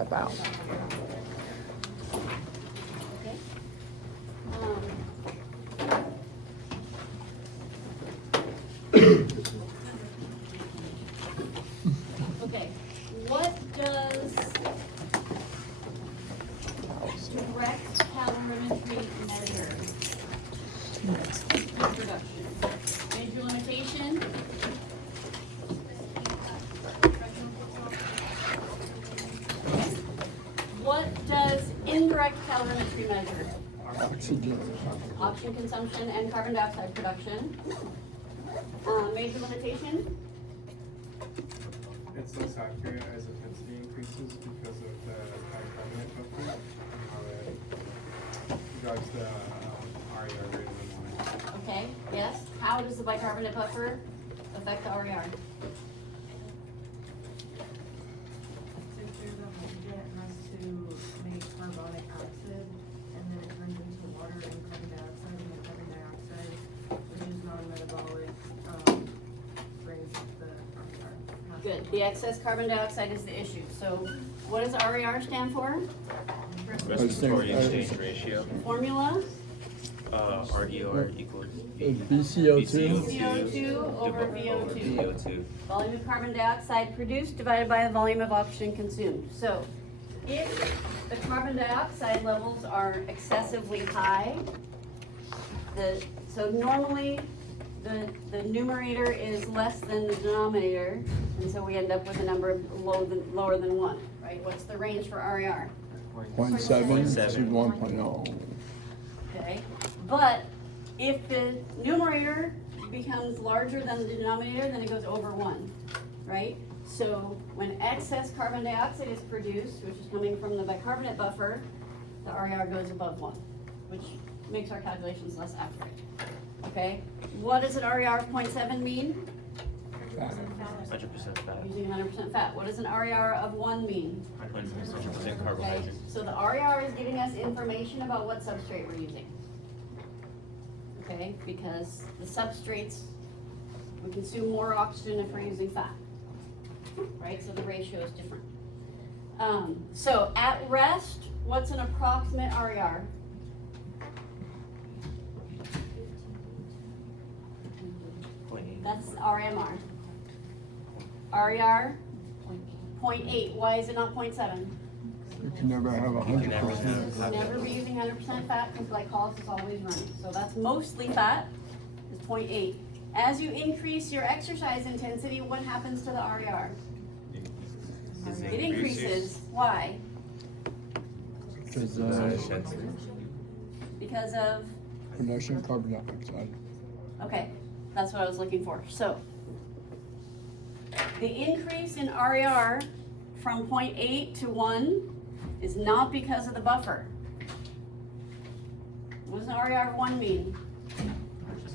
step out. Okay. Okay, what does direct calorimetry measure? Production. Major limitation? What does indirect calorimetry measure? Oxygen. Oxygen consumption and carbon dioxide production. Major limitation? It's less accurate as intensity increases because of the bicarbonate buffer and how it drives the RER greater than 1. Okay, yes. How does the bicarbonate buffer affect the RER? Since there's a hydrogen, it has to make carbonic acid, and then it turns into water and carbon dioxide, and the carbon dioxide, which is non-metabolic, brings up the RER. Good. The excess carbon dioxide is the issue. So what does RER stand for? Respiratory exchange ratio, Formula? RER equals BCO2. CO2 over VO2. VO2. Volume of carbon dioxide produced divided by the volume of oxygen consumed. So if the carbon dioxide levels are excessively high, so normally the numerator is less than the denominator, and so we end up with a number lower than 1, right? What's the range for RER? 0.7 to 1.0. Okay, but if the numerator becomes larger than the denominator, then it goes over 1, right? So when excess carbon dioxide is produced, which is coming from the bicarbonate buffer, the RER goes above 1, which makes our calculations less accurate. Okay, what does an RER of 0.7 mean? 100% fat. Using 100% fat. What does an RER of 1 mean? 100% Okay, carbohydrates. so the RER is giving us information about what substrate we're using. Okay, because the substrates, we consume more oxygen if we're using fat, right? So the ratio is different. So at rest, what's an approximate RER? That's RMR. RER, 0.8. Why is it not 0.7? You can never have 100%. Never be using 100% fat because glycolysis is always running. So that's mostly fat, is 0.8. As you increase your exercise intensity, what happens to the RER? It increases. Why? Because Because of, production of carbon dioxide. okay, that's what I was looking for. So the increase in RER from 0.8 to 1 is not because of the buffer. What does an RER of 1 mean?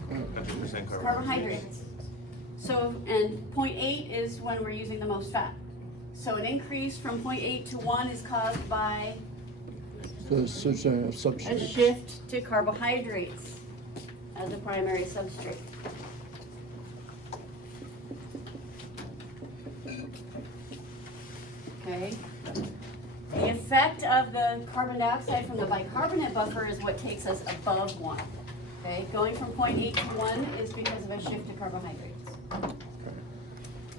100% Carbohydrates. So, and 0.8 is when we're using the most fat. So an increase from 0.8 to 1 is caused by The switching of a substrate. shift to carbohydrates as a primary substrate. Okay. The effect of the carbon dioxide from the bicarbonate buffer is what takes us above 1. Okay, going from 0.8 to 1 is because of a shift to carbohydrates.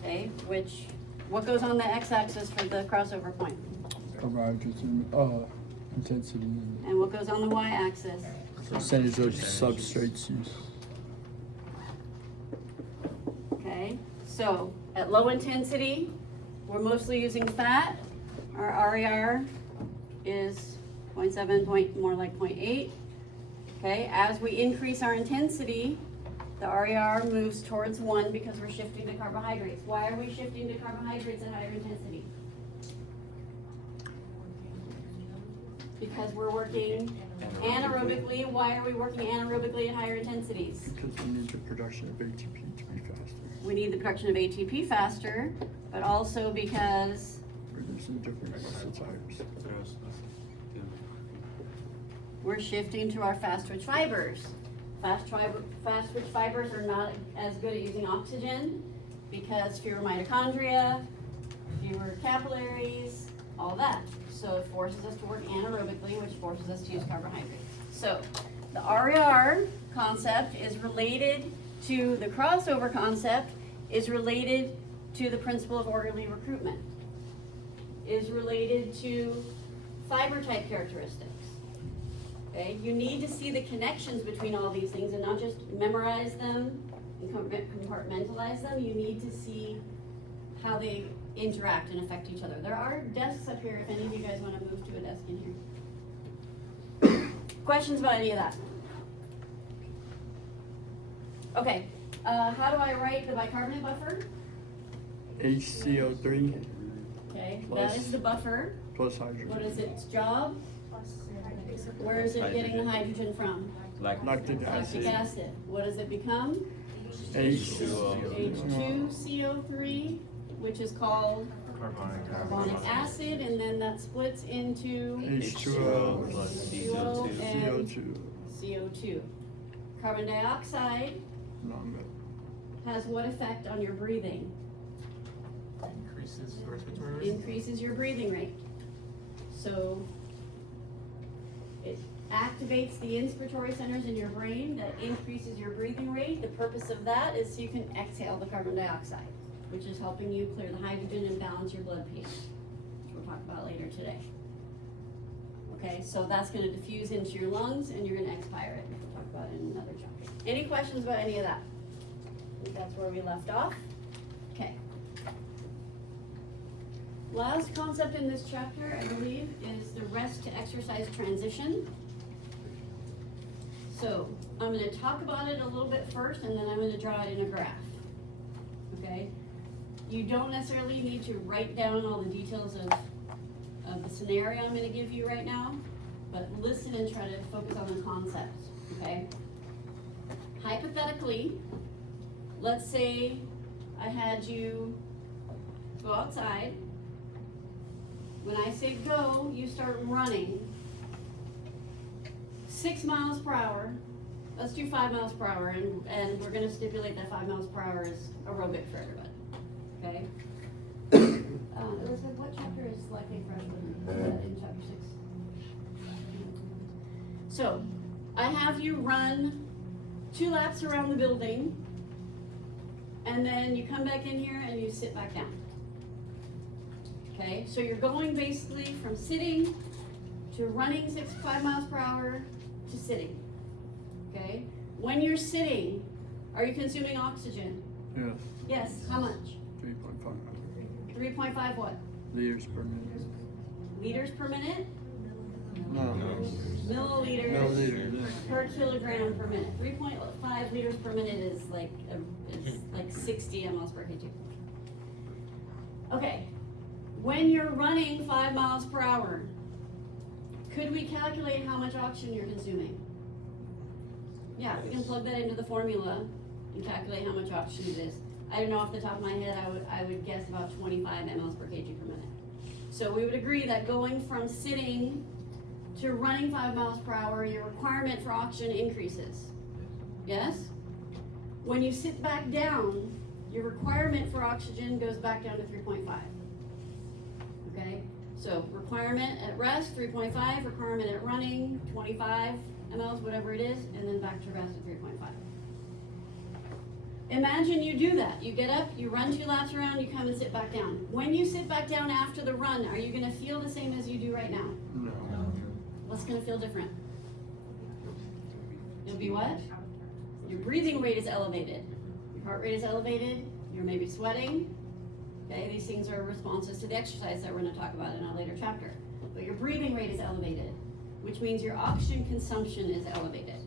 Okay, what goes on the x-axis for the crossover point? Carbohydrates and intensity and And what goes on the y-axis? percentage of substrates used. Okay, so at low intensity, we're mostly using fat. Our RER is 0.7, more like 0.8. Okay, as we increase our intensity, the RER moves towards 1 because we're shifting to carbohydrates. Why are we shifting to carbohydrates at higher intensity? Because we're working anaerobically. Why are we working anaerobically at higher intensities? Because we need the production of ATP to be faster. We need the production of ATP faster, but also because Reducing different muscle tires. we're shifting to our fast twitch fibers. Fast twitch fibers are not as good at using oxygen because fewer mitochondria, fewer capillaries, all that. So it forces us to work anaerobically, which forces us to use carbohydrates. So the RER concept is related to the crossover concept, is related to the principle of orderly recruitment, is related to fiber type characteristics. Okay, you need to see the connections between all these things and not just memorize them and compartmentalize them. You need to see how they interact and affect each other. There are desks up here if any of you guys want to move to a desk in here. Questions about any of that? Okay, how do I write the bicarbonate buffer? HCO3 Okay, Plus. that is the buffer. plus hydrogen. What is its job? Where is it getting the hydrogen from? Lactic Lactic acid. acid. What does it become? H2CO3, which is called carbonic acid, and then that splits into H2O plus CO CO2. and CO2. CO2. Carbon dioxide Non-met. has what effect on your breathing? Increases the respiratory rate. Increases your breathing rate. So it activates the inspiratory centers in your brain that increases your breathing rate. The purpose of that is so you can exhale the carbon dioxide, which is helping you clear the hydrogen and balance your blood pH, which we'll talk about later today. Okay, so that's gonna diffuse into your lungs and you're gonna expire it, which we'll talk about in another chapter. Any questions about any of that? I think that's where we left off. Okay. Last concept in this chapter, I believe, is the rest to exercise transition. So, I'm gonna talk about it a little bit first, and then I'm gonna draw it in a graph. Okay? You don't necessarily need to write down all the details of the scenario I'm gonna give you right now, but listen and try to focus on the concept, okay? Hypothetically, let's say I had you go outside. When I say go, you start running 6 miles per hour. Let's do 5 miles per hour, and we're gonna stipulate that 5 miles per hour is aerobic for everybody, okay? Elizabeth, what chapter is likely freshman in chapter 6? So, I have you run 2 laps around the building, and then you come back in here and you sit back down. Okay, so you're going basically from sitting to running 5 miles per hour to sitting. Okay, when you're sitting, are you consuming oxygen? Yes. Yes, how much? 3.5 3.5 what? liters per minute. Liters per minute? No. Milliliters Milliliters. per kilogram per minute. 3.5 liters per minute is like 60 mLs per kg. Okay, when you're running 5 miles per hour, could we calculate how much oxygen you're consuming? Yeah, we can plug that into the formula and calculate how much oxygen it is. I don't know off the top of my head, I would guess about 25 mLs per kg per minute. So we would agree that going from sitting to running 5 miles per hour, your requirement for oxygen increases. Yes? When you sit back down, your requirement for oxygen goes back down to 3.5. Okay? So requirement at rest, 3.5, requirement at running, 25 mLs, whatever it is, and then back to rest at 3.5. Imagine you do that. You get up, you run 2 laps around, you come and sit back down. When you sit back down after the run, are you gonna feel the same as you do right now? No. What's gonna feel different? It'll be what? Your breathing rate is elevated. Your heart rate is elevated, you're maybe sweating. Okay, these things are responses to the exercise that we're gonna talk about in a later chapter. But your breathing rate is elevated, which means your oxygen consumption is elevated.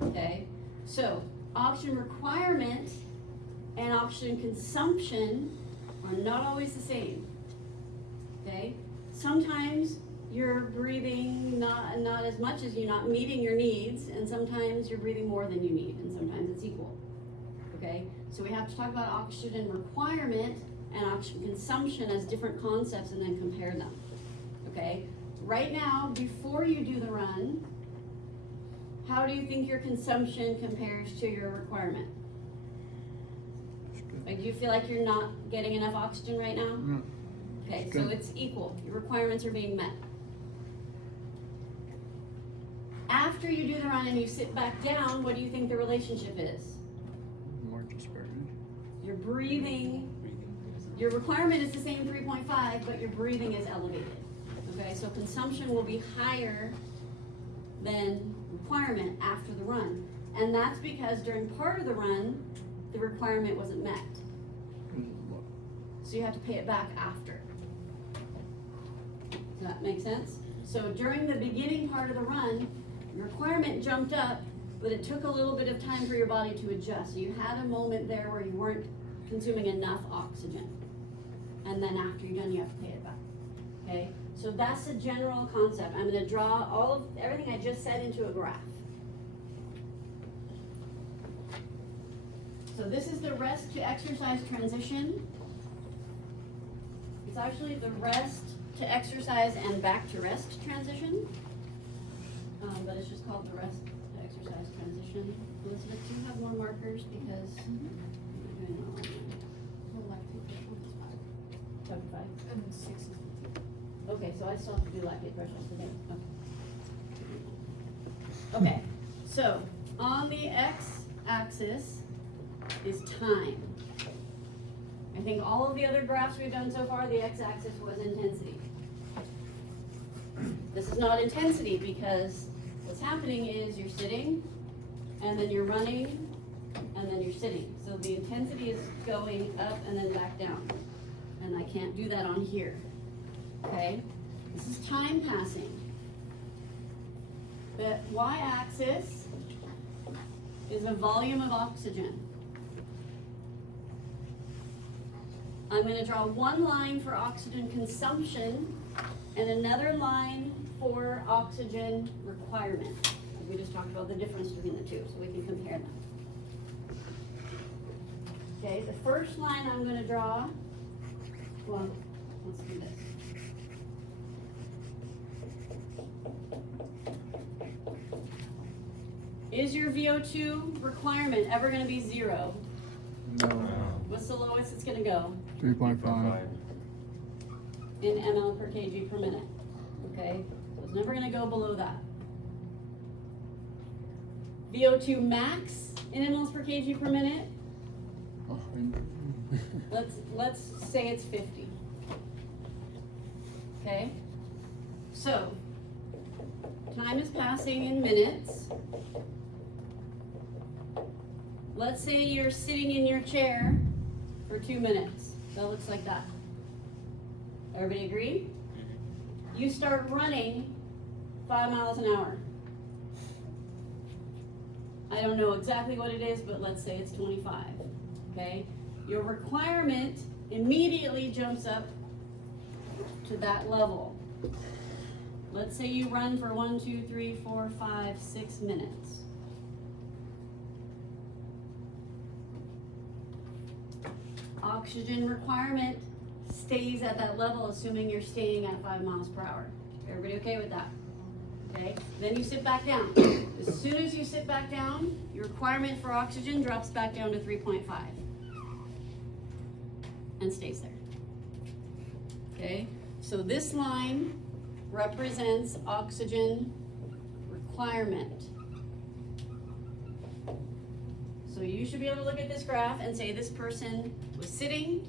Okay, so oxygen requirement and oxygen consumption are not always the same. Okay, sometimes you're breathing not as much as you're not meeting your needs, and sometimes you're breathing more than you need, and sometimes it's equal. Okay, so we have to talk about oxygen requirement and oxygen consumption as different concepts and then compare them. Okay, right now, before you do the run, how do you think your consumption compares to your requirement? That's good. Like, do you feel like you're not getting enough oxygen right now? No. Okay, so it's equal, your requirements are being met. After you do the run and you sit back down, what do you think the relationship is? More disparity. Your breathing, your requirement is the same 3.5, but your breathing is elevated. Okay, so consumption will be higher than requirement after the run. And that's because during part of the run, the requirement wasn't met. So you have to pay it back after. Does that make sense? So during the beginning part of the run, your requirement jumped up, but it took a little bit of time for your body to adjust. You had a moment there where you weren't consuming enough oxygen. And then after you're done, you have to pay it back. Okay? So that's the general concept. I'm gonna draw everything I just said into a graph. So this is the rest to exercise transition. It's actually the rest to exercise and back to rest transition. But it's just called the rest to exercise transition. Elizabeth, do you have more markers? Because you're doing it all. 5. And 6 is Okay, so I still have to do lactate threshold today. Okay, so on the x-axis is time. I think all of the other graphs we've done so far, the x-axis was intensity. This is not intensity because what's happening is you're sitting, and then you're running, and then you're sitting. So the intensity is going up and then back down. And I can't do that on here. Okay? This is time passing. The y-axis is the volume of oxygen. I'm going to draw one line for oxygen consumption and another line for oxygen requirement. We just talked about the difference between the two, so we can compare them. Okay, the first line I'm going to draw, well, let's do this. Is your VO2 requirement ever going to be 0? No. What's the lowest it's going to go? 3.5. In ml per kg per minute. Okay, so it's never going to go below that. VO2 max in mLs per kg per minute. Oh, Let's say it's 50. Okay, so time is passing in minutes. Let's say you're sitting in your chair for 2 minutes. That looks like that. Everybody agree? You start running 5 miles an hour. I don't know exactly what it is, but let's say it's 25. Okay? Your requirement immediately jumps up to that level. Let's say you run for 1, 2, 3, 4, 5, 6 minutes. Oxygen requirement stays at that level, assuming you're staying at 5 miles per hour. Everybody okay with that? Okay, then you sit back down. As soon as you sit back down, your requirement for oxygen drops back down to 3.5 and stays there. Okay, so this line represents oxygen requirement. So you should be able to look at this graph and say this person was sitting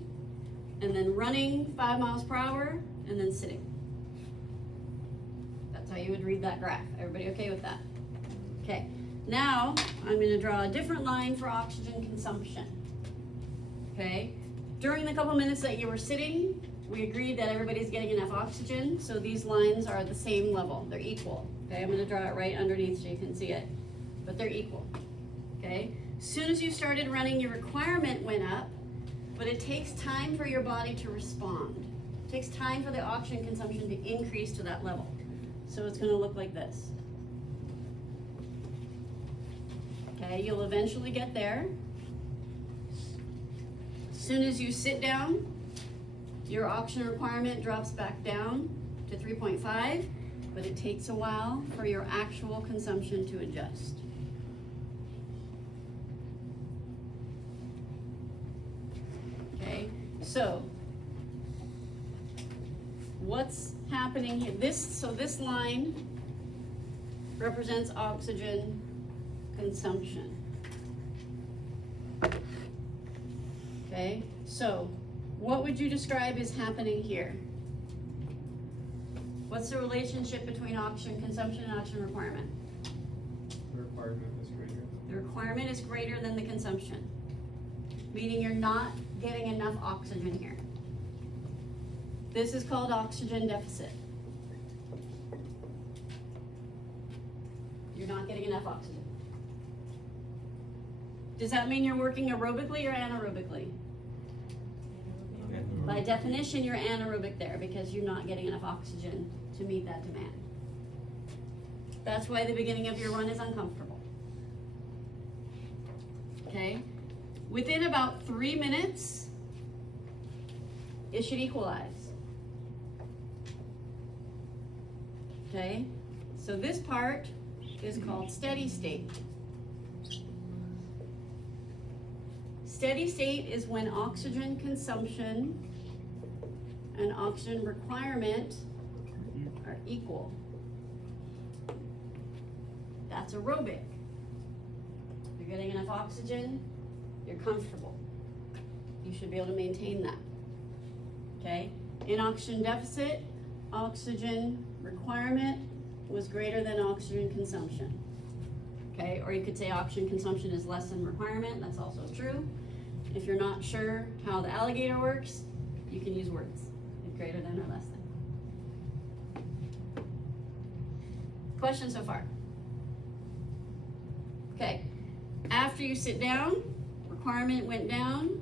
and then running 5 miles per hour and then sitting. That's how you would read that graph. Everybody okay with that? Okay, now I'm going to draw a different line for oxygen consumption. Okay, during the couple minutes that you were sitting, we agreed that everybody's getting enough oxygen, so these lines are at the same level. They're equal. Okay, I'm going to draw it right underneath so you can see it, but they're equal. Okay, as soon as you started running, your requirement went up, but it takes time for your body to respond. It takes time for the oxygen consumption to increase to that level. So it's going to look like this. Okay, you'll eventually get there. As soon as you sit down, your oxygen requirement drops back down to 3.5, but it takes a while for your actual consumption to adjust. Okay, so what's happening here? So this line represents oxygen consumption. Okay, so what would you describe as happening here? What's the relationship between oxygen consumption and oxygen requirement? The requirement is greater. The requirement is greater than the consumption, meaning you're not getting enough oxygen here. This is called oxygen deficit. You're not getting enough oxygen. Does that mean you're working aerobically or anaerobically? By definition, you're anaerobic there because you're not getting enough oxygen to meet that demand. That's why the beginning of your run is uncomfortable. Okay? Within about 3 minutes, it should equalize. Okay? So this part is called steady state. Steady state is when oxygen consumption and oxygen requirement are equal. That's aerobic. You're getting enough oxygen, you're comfortable. You should be able to maintain that. Okay? In oxygen deficit, oxygen requirement was greater than oxygen consumption. Okay? Or you could say oxygen consumption is less than requirement, that's also true. If you're not sure how the alligator works, you can use words. It's greater than or less than. Question so far? Okay. After you sit down, requirement went down,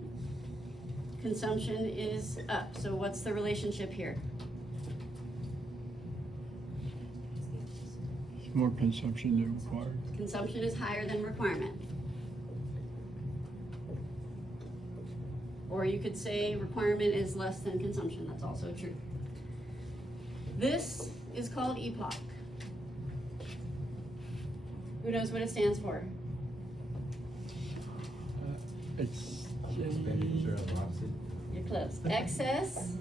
consumption is up. So what's the relationship here? It's more consumption than required. Consumption is higher than requirement. Or you could say requirement is less than consumption, that's also true. This is called epoch. Who knows what it stands for? It's Expenditure of oxygen. You're close. Excess,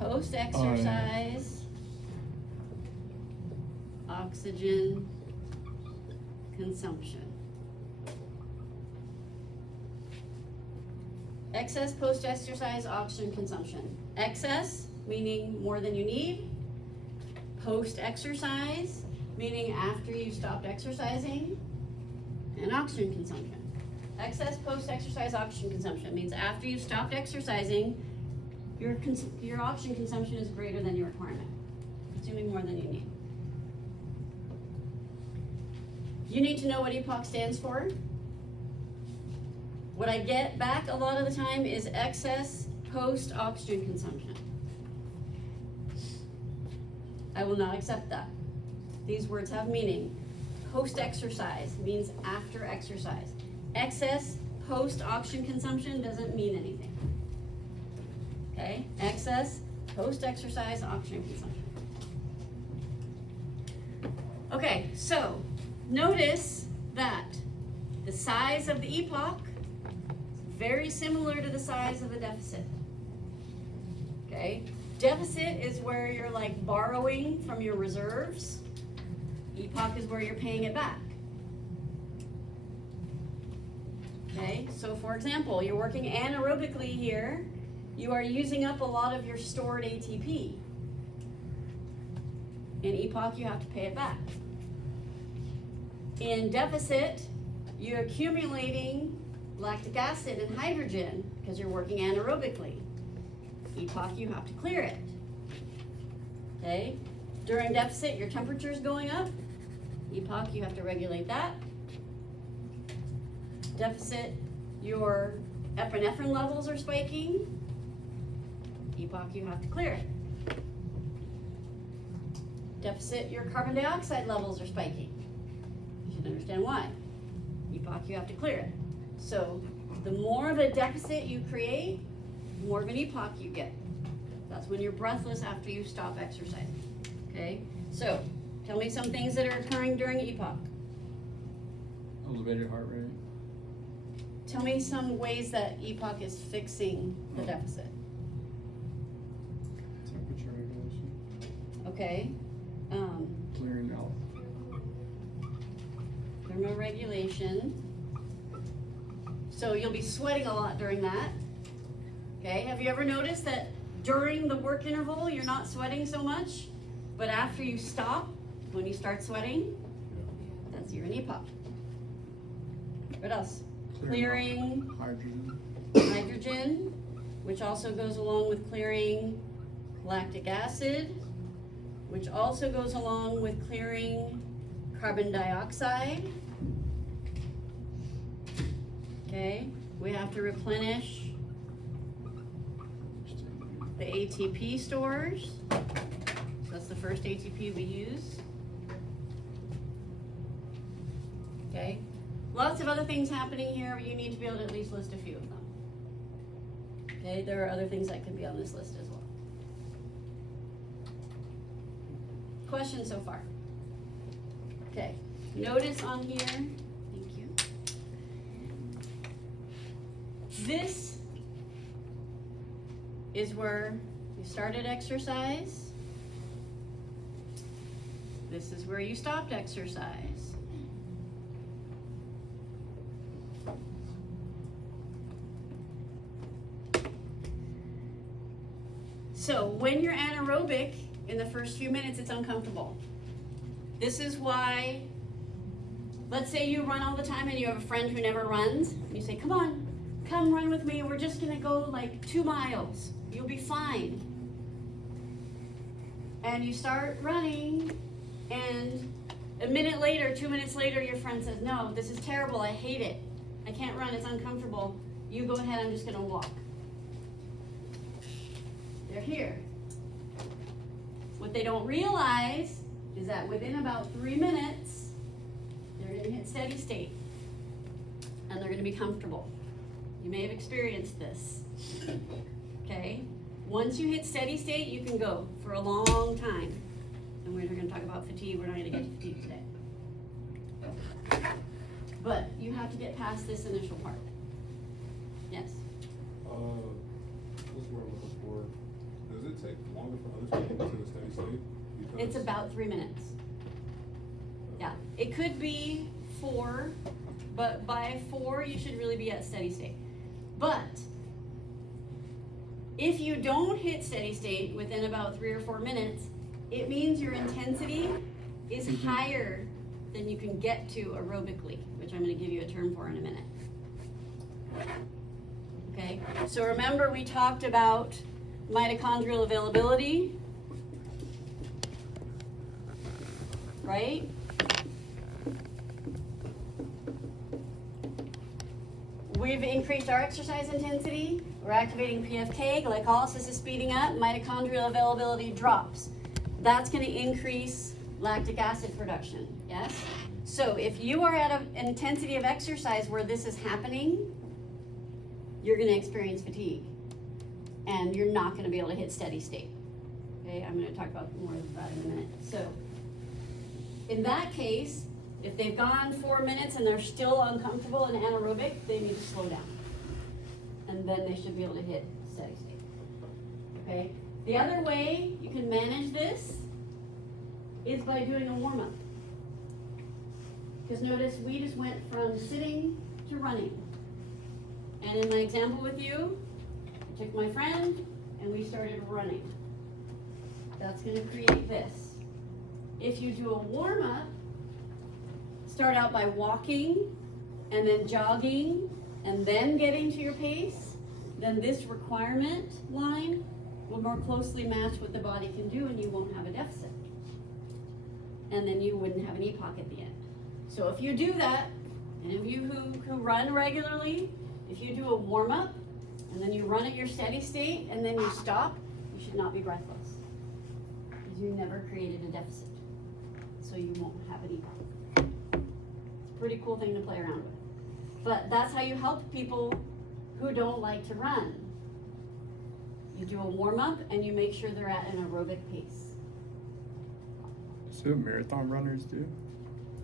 post-exercise, oxygen consumption. Excess post-exercise oxygen consumption. Excess, meaning more than you need. Post-exercise, meaning after you stopped exercising. And oxygen consumption. Excess post-exercise oxygen consumption means after you stopped exercising, your oxygen consumption is greater than your requirement, consuming more than you need. You need to know what epoch stands for. What I get back a lot of the time is excess post-oxygen consumption. I will not accept that. These words have meaning. Post-exercise means after exercise. Excess post-oxygen consumption doesn't mean anything. Okay? Excess post-exercise oxygen consumption. Okay, so notice that the size of the epoch very similar to the size of the deficit. Okay? Deficit is where you're like borrowing from your reserves. Epoch is where you're paying it back. Okay? So for example, you're working anaerobically here. You are using up a lot of your stored ATP. In epoch, you have to pay it back. In deficit, you're accumulating lactic acid and hydrogen because you're working anaerobically. Epoch, you have to clear it. Okay? During deficit, your temperature is going up. Epoch, you have to regulate that. Deficit, your epinephrine levels are spiking. Epoch, you have to clear it. Deficit, your carbon dioxide levels are spiking. You should understand why. Epoch, you have to clear it. So the more of a deficit you create, the more of an epoch you get. That's when you're breathless after you stop exercising. Okay? So tell me some things that are occurring during epoch. elevated heart rate. Tell me some ways that epoch is fixing the deficit. okay? Clearing out. Thermoregulation. So you'll be sweating a lot during that. Okay, have you ever noticed that during the work interval, you're not sweating so much, but after you stop, when you start sweating, that's your EPOC. What else? Clearing Hydrogen. hydrogen, which also goes along with clearing lactic acid, which also goes along with clearing carbon dioxide. Okay, we have to replenish the ATP stores. So that's the first ATP we use. Okay, lots of other things happening here, but you need to be able to at least list a few of them. Okay, there are other things that could be on this list as well. Questions so far? Okay, notice on here, thank you. This is where you started exercise. This is where you stopped exercise. So when you're anaerobic, in the first few minutes, it's uncomfortable. This is why, let's say you run all the time and you have a friend who never runs. You say, come on, come run with me. We're just gonna go like 2 miles. You'll be fine. And you start running, and a minute later, 2 minutes later, your friend says, no, this is terrible. I hate it. I can't run. It's uncomfortable. You go ahead. I'm just gonna walk. They're here. What they don't realize is that within about 3 minutes, they're gonna hit steady state and they're gonna be comfortable. You may have experienced this, okay? Once you hit steady state, you can go for a long time. And we're gonna talk about fatigue. We're not gonna get to fatigue today. But you have to get past this initial part. Yes? What's what I'm looking for? Does it take longer for others to get to a steady state? Because It's about 3 minutes. Yeah, it could be 4, but by 4, you should really be at steady state. But if you don't hit steady state within about 3 or 4 minutes, it means your intensity is higher than you can get to aerobically, which I'm gonna give you a term for in a minute. Okay, so remember we talked about mitochondrial availability, right? We've increased our exercise intensity, we're activating PFK, glycolysis is speeding up, mitochondrial availability drops. That's gonna increase lactic acid production, yes? So if you are at an intensity of exercise where this is happening, you're gonna experience fatigue. And you're not gonna be able to hit steady state. Okay, I'm gonna talk about more of that in a minute. So, in that case, if they've gone 4 minutes and they're still uncomfortable and anaerobic, they need to slow down. And then they should be able to hit steady state. Okay? The other way you can manage this is by doing a warm-up. Because notice we just went from sitting to running. And in my example with you, I took my friend and we started running. That's gonna create this. If you do a warm-up, start out by walking and then jogging and then getting to your pace, then this requirement line will more closely match what the body can do and you won't have a deficit. And then you wouldn't have an EPOC at the end. So if you do that, any of you who run regularly, if you do a warm-up and then you run at your steady state and then you stop, you should not be breathless. Because you never created a deficit. So you won't have an EPOC. It's a pretty cool thing to play around with. But that's how you help people who don't like to run. You do a warm-up and you make sure they're at an aerobic pace. So marathon runners do?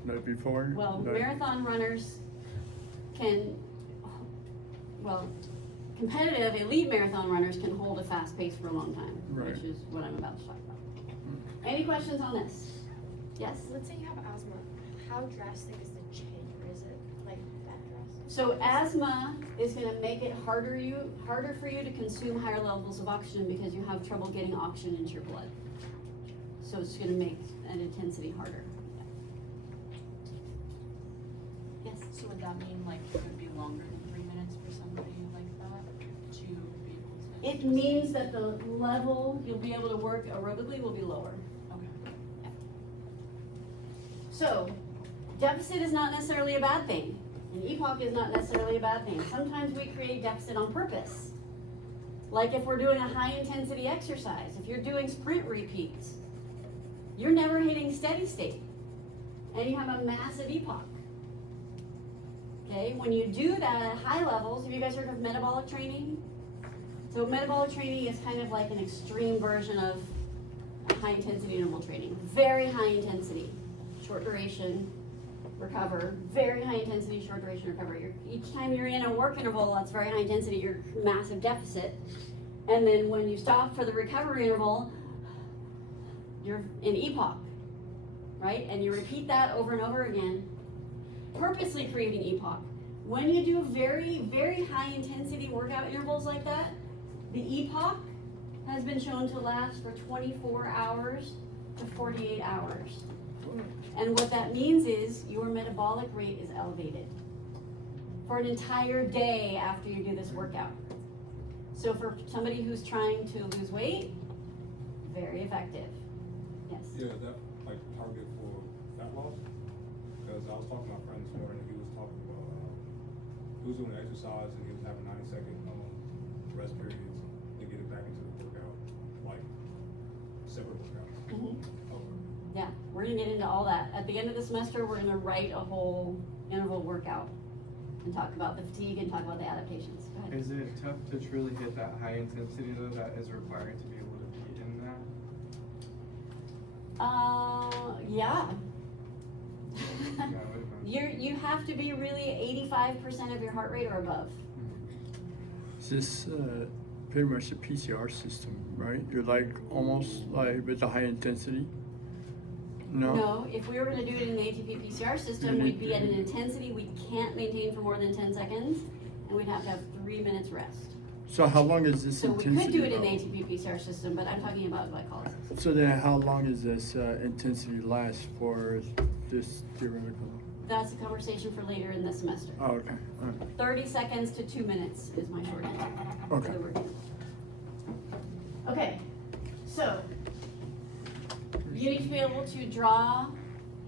Night before? Well, night- marathon runners can, well, competitive elite marathon runners can hold a fast pace for a long time, Right. which is what I'm about to talk about. Any questions on this? Yes? Let's say you have asthma. How drastic is the change? Or is it like that drastic? So asthma is gonna make it harder for you to consume higher levels of oxygen because you have trouble getting oxygen into your blood. So it's gonna make an intensity harder. Yes? So would that mean like it would be longer than 3 minutes for somebody like that to be able to? It means that the level you'll be able to work aerobically will be lower. Okay. So, deficit is not necessarily a bad thing. And EPOC is not necessarily a bad thing. Sometimes we create deficit on purpose. Like if we're doing a high intensity exercise, if you're doing sprint repeats, you're never hitting steady state. And you have a massive EPOC. Okay, when you do that at high levels, have you guys heard of metabolic training? So metabolic training is kind of like an extreme version of high intensity interval training. Very high intensity, short duration, recover. Very high intensity, short duration, recover. Each time you're in a work interval that's very high intensity, you're massive deficit. And then when you stop for the recovery interval, you're in EPOC, right? And you repeat that over and over again, purposely creating EPOC. When you do very, very high intensity workout intervals like that, the EPOC has been shown to last for 24 hours to 48 hours. And what that means is your metabolic rate is elevated for an entire day after you do this workout. So for somebody who's trying to lose weight, very effective. Yes? Yeah, that like target for fat loss? Because I was talking to my friend this morning, he was talking about, he was doing exercise and he was having 90-second rest periods to get it back into the workout, like separate workouts. Mhm. Okay. Yeah, we're gonna get into all that. At the end of the semester, we're gonna write a whole interval workout and talk about the fatigue and talk about the adaptations. Go ahead. Is it tough to truly hit that high intensity though that is required to be able to be in that? Yeah. Yeah, what about- You have to be really 85% of your heart rate or above. Is this pretty much a PCR system, right? You're like almost like with the high intensity? No? No, if we were gonna do it in the ATP PCR system, we'd be at an intensity we can't maintain for more than 10 seconds, and we'd have to have 3 minutes rest. So how long is this So we intensity? could do it in the level? ATP PCR system, but I'm talking about glycolysis. So then how long is this intensity last for this theoretical? That's a conversation for later in the semester. Oh, okay. All right. 30 seconds to 2 minutes is my short answer. Okay. for the workout. Okay, so you need to be able to draw,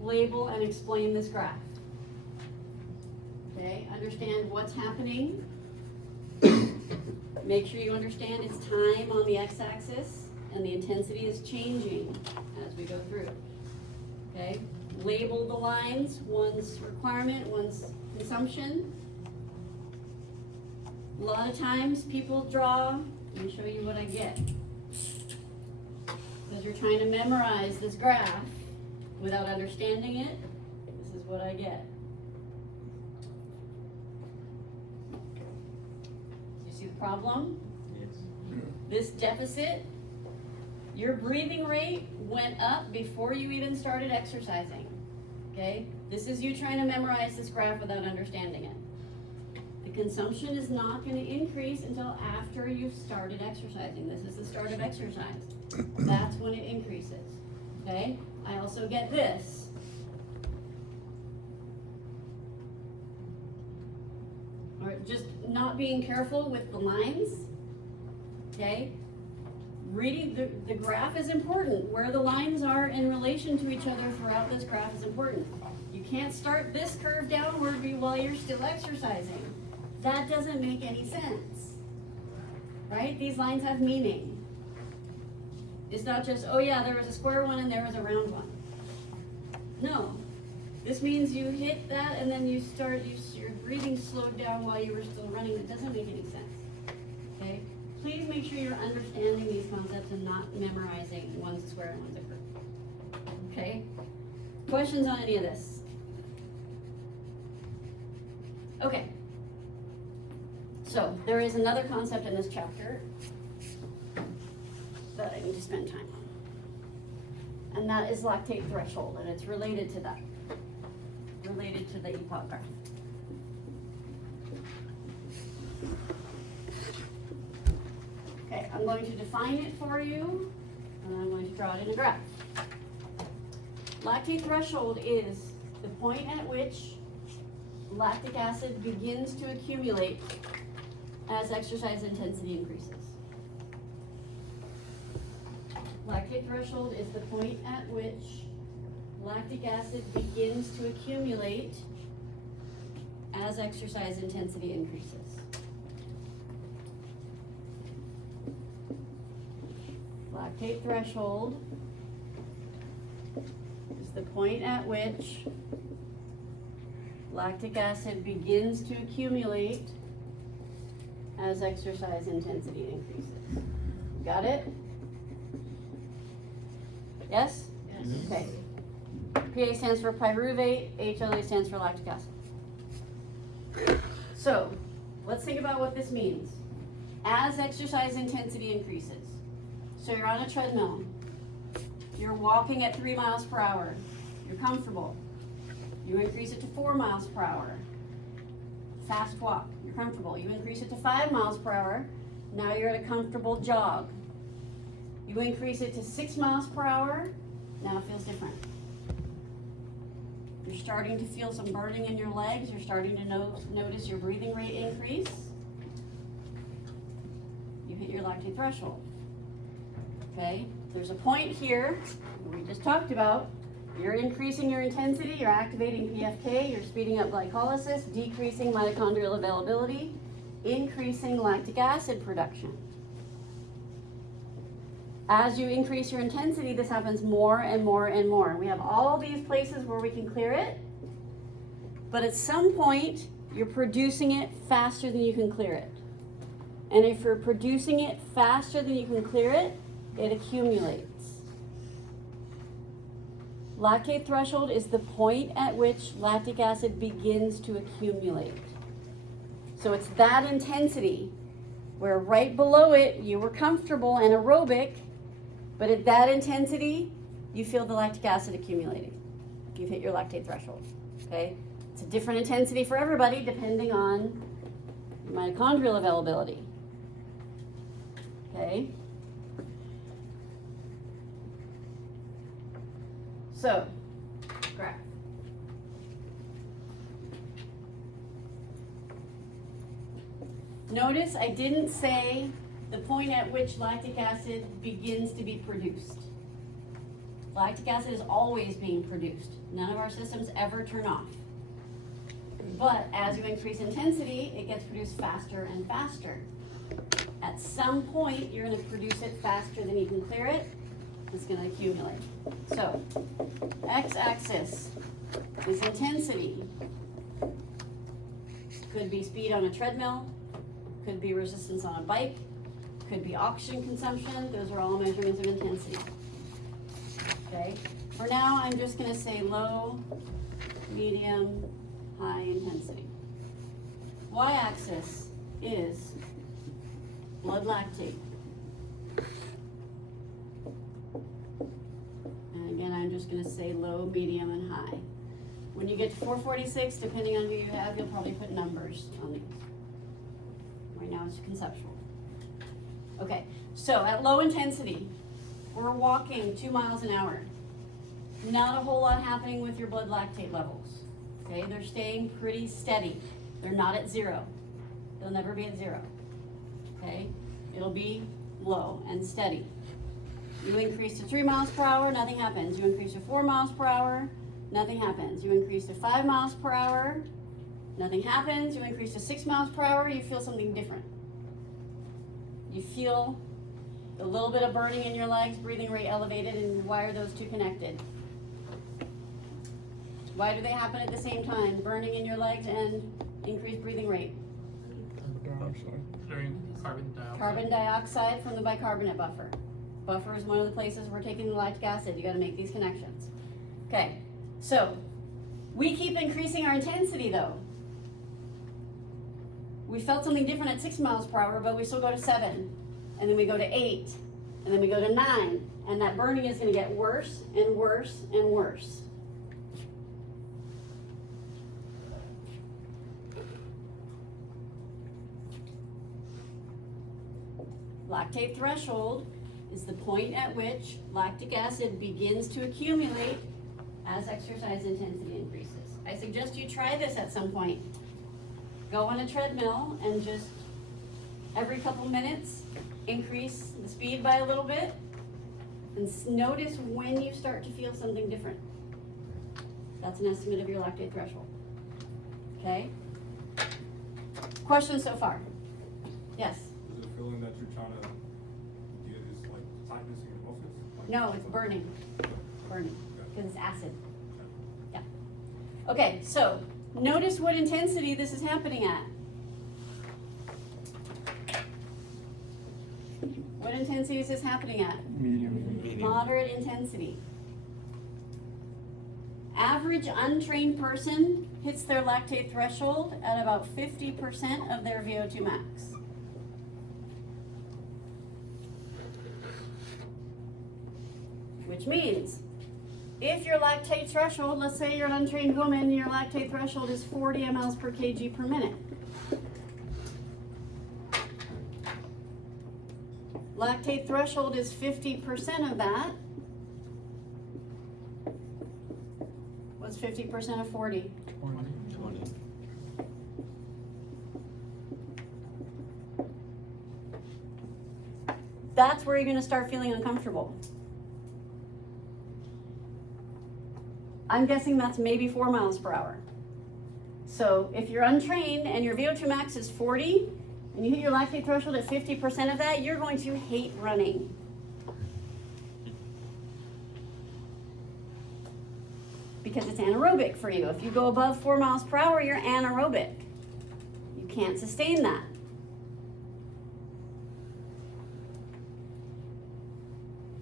label, and explain this graph. Okay, understand what's happening. Make sure you understand it's time on the x-axis and the intensity is changing as we go through. Okay, label the lines, one's requirement, one's consumption. A lot of times people draw, let me show you what I get. Because you're trying to memorize this graph without understanding it, this is what I get. You see the problem? Yes. This deficit, your breathing rate went up before you even started exercising. Okay? This is you trying to memorize this graph without understanding it. The consumption is not going to increase until after you've started exercising. This is the start of exercise. That's when it increases. Okay? I also get this. Or just not being careful with the lines. Okay? Reading the graph is important. Where the lines are in relation to each other throughout this graph is important. You can't start this curve downward while you're still exercising. That doesn't make any sense. Right? These lines have meaning. It's not just, oh yeah, there was a square one and there was a round one. No. This means you hit that and then you start, your breathing slowed down while you were still running. That doesn't make any sense. Okay? Please make sure you're understanding these concepts and not memorizing one's a square and one's a curve. Okay? Questions on any of this? Okay. So, there is another concept in this chapter that I need to spend time on. And that is lactate threshold, and it's related to that, related to the EPOC graph. Okay, I'm going to define it for you, and I'm going to draw it in a graph. Lactate threshold is the point at which lactic acid begins to accumulate as exercise intensity increases. Lactate threshold is the point at which lactic acid begins to accumulate as exercise intensity increases. Lactate threshold is the point at which lactic acid begins to accumulate as exercise intensity increases. Got it? Yes? Yes. Okay. PA stands for pyruvate, HLA stands for lactic acid. So, let's think about what this means. As exercise intensity increases, so you're on a treadmill, you're walking at 3 miles per hour, you're comfortable. You increase it to 4 miles per hour. Fast walk, you're comfortable. You increase it to 5 miles per hour, now you're at a comfortable jog. You increase it to 6 miles per hour, now it feels different. You're starting to feel some burning in your legs, you're starting to notice your breathing rate increase. You hit your lactate threshold. Okay, there's a point here, we just talked about. You're increasing your intensity, you're activating PFK, you're speeding up glycolysis, decreasing mitochondrial availability, increasing lactic acid production. As you increase your intensity, this happens more and more and more. We have all these places where we can clear it, but at some point, you're producing it faster than you can clear it. And if you're producing it faster than you can clear it, it accumulates. Lactate threshold is the point at which lactic acid begins to accumulate. So it's that intensity where right below it you were comfortable and aerobic, but at that intensity you feel the lactic acid accumulating. You've hit your lactate threshold. Okay? It's a different intensity for everybody depending on mitochondrial availability. Okay? So, graph. Notice I didn't say the point at which lactic acid begins to be produced. Lactic acid is always being produced. None of our systems ever turn off. But as you increase intensity, it gets produced faster and faster. At some point, you're going to produce it faster than you can clear it. It's going to accumulate. So, x-axis is intensity. Could be speed on a treadmill, could be resistance on a bike, could be oxygen consumption. Those are all measurements of intensity. Okay, for now I'm just going to say low, medium, high intensity. Y-axis is blood lactate. And again, I'm just going to say low, medium, and high. When you get to 446, depending on who you have, you'll probably put numbers on these. Right now it's conceptual. Okay, so at low intensity, we're walking 2 miles an hour. Not a whole lot happening with your blood lactate levels. Okay, they're staying pretty steady. They're not at zero. They'll never be at zero. Okay, it'll be low and steady. You increase to 3 miles per hour, nothing happens. You increase to 4 miles per hour, nothing happens. You increase to 5 miles per hour, nothing happens. You increase to 6 miles per hour, you feel something different. You feel a little bit of burning in your legs, breathing rate elevated, and why are those two connected? Why do they happen at the same time? Burning in your legs and increased breathing rate. Carbon dioxide from the bicarbonate buffer. Buffer is one of the places we're taking the lactic acid. You gotta make these connections. Okay, so we keep increasing our intensity though. We felt something different at 6 miles per hour, but we still go to 7, and then we go to 8, and then we go to 9, and that burning is gonna get worse and worse and worse. Lactate threshold is the point at which lactic acid begins to accumulate as exercise intensity increases. I suggest you try this at some point. Go on a treadmill and just every couple minutes increase the speed by a little bit and notice when you start to feel something different. That's an estimate of your lactate threshold. Okay? Questions so far? Yes? Is it a feeling that you're trying to get is like tightness in your muscles? Like- No, it's burning. Burning, because it's acid. Yeah. Okay, so notice what intensity this is happening at. What intensity is this happening at? Medium. Medium. Moderate intensity. Average untrained person hits their lactate threshold at about 50% of their VO2 max. Which means, if your lactate threshold, let's say you're an untrained woman, your lactate threshold is 40 mLs per kg per minute. Lactate threshold is 50% of that. What's 50% of 40? 20. That's where you're gonna start feeling uncomfortable. I'm guessing that's maybe 4 miles per hour. So if you're untrained and your VO2 max is 40, and you hit your lactate threshold at 50% of that, you're going to hate running. Because it's anaerobic for you. If you go above 4 miles per hour, you're anaerobic. You can't sustain that.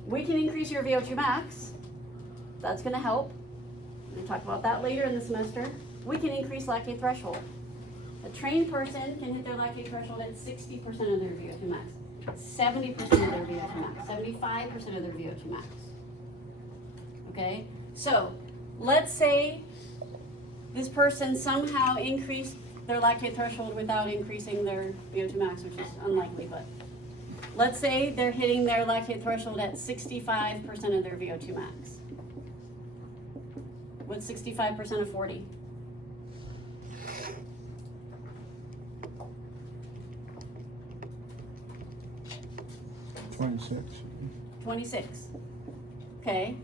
We can increase your VO2 max. That's gonna help. We'll talk about that later in the semester. We can increase lactate threshold. A trained person can hit their lactate threshold at 60% of their VO2 max, 70% of their VO2 max, 75% of their VO2 max. Okay? So, let's say this person somehow increased their lactate threshold without increasing their VO2 max, which is unlikely, but let's say they're hitting their lactate threshold at 65% of their VO2 max. What's 65% of 40? 26. 26. Okay.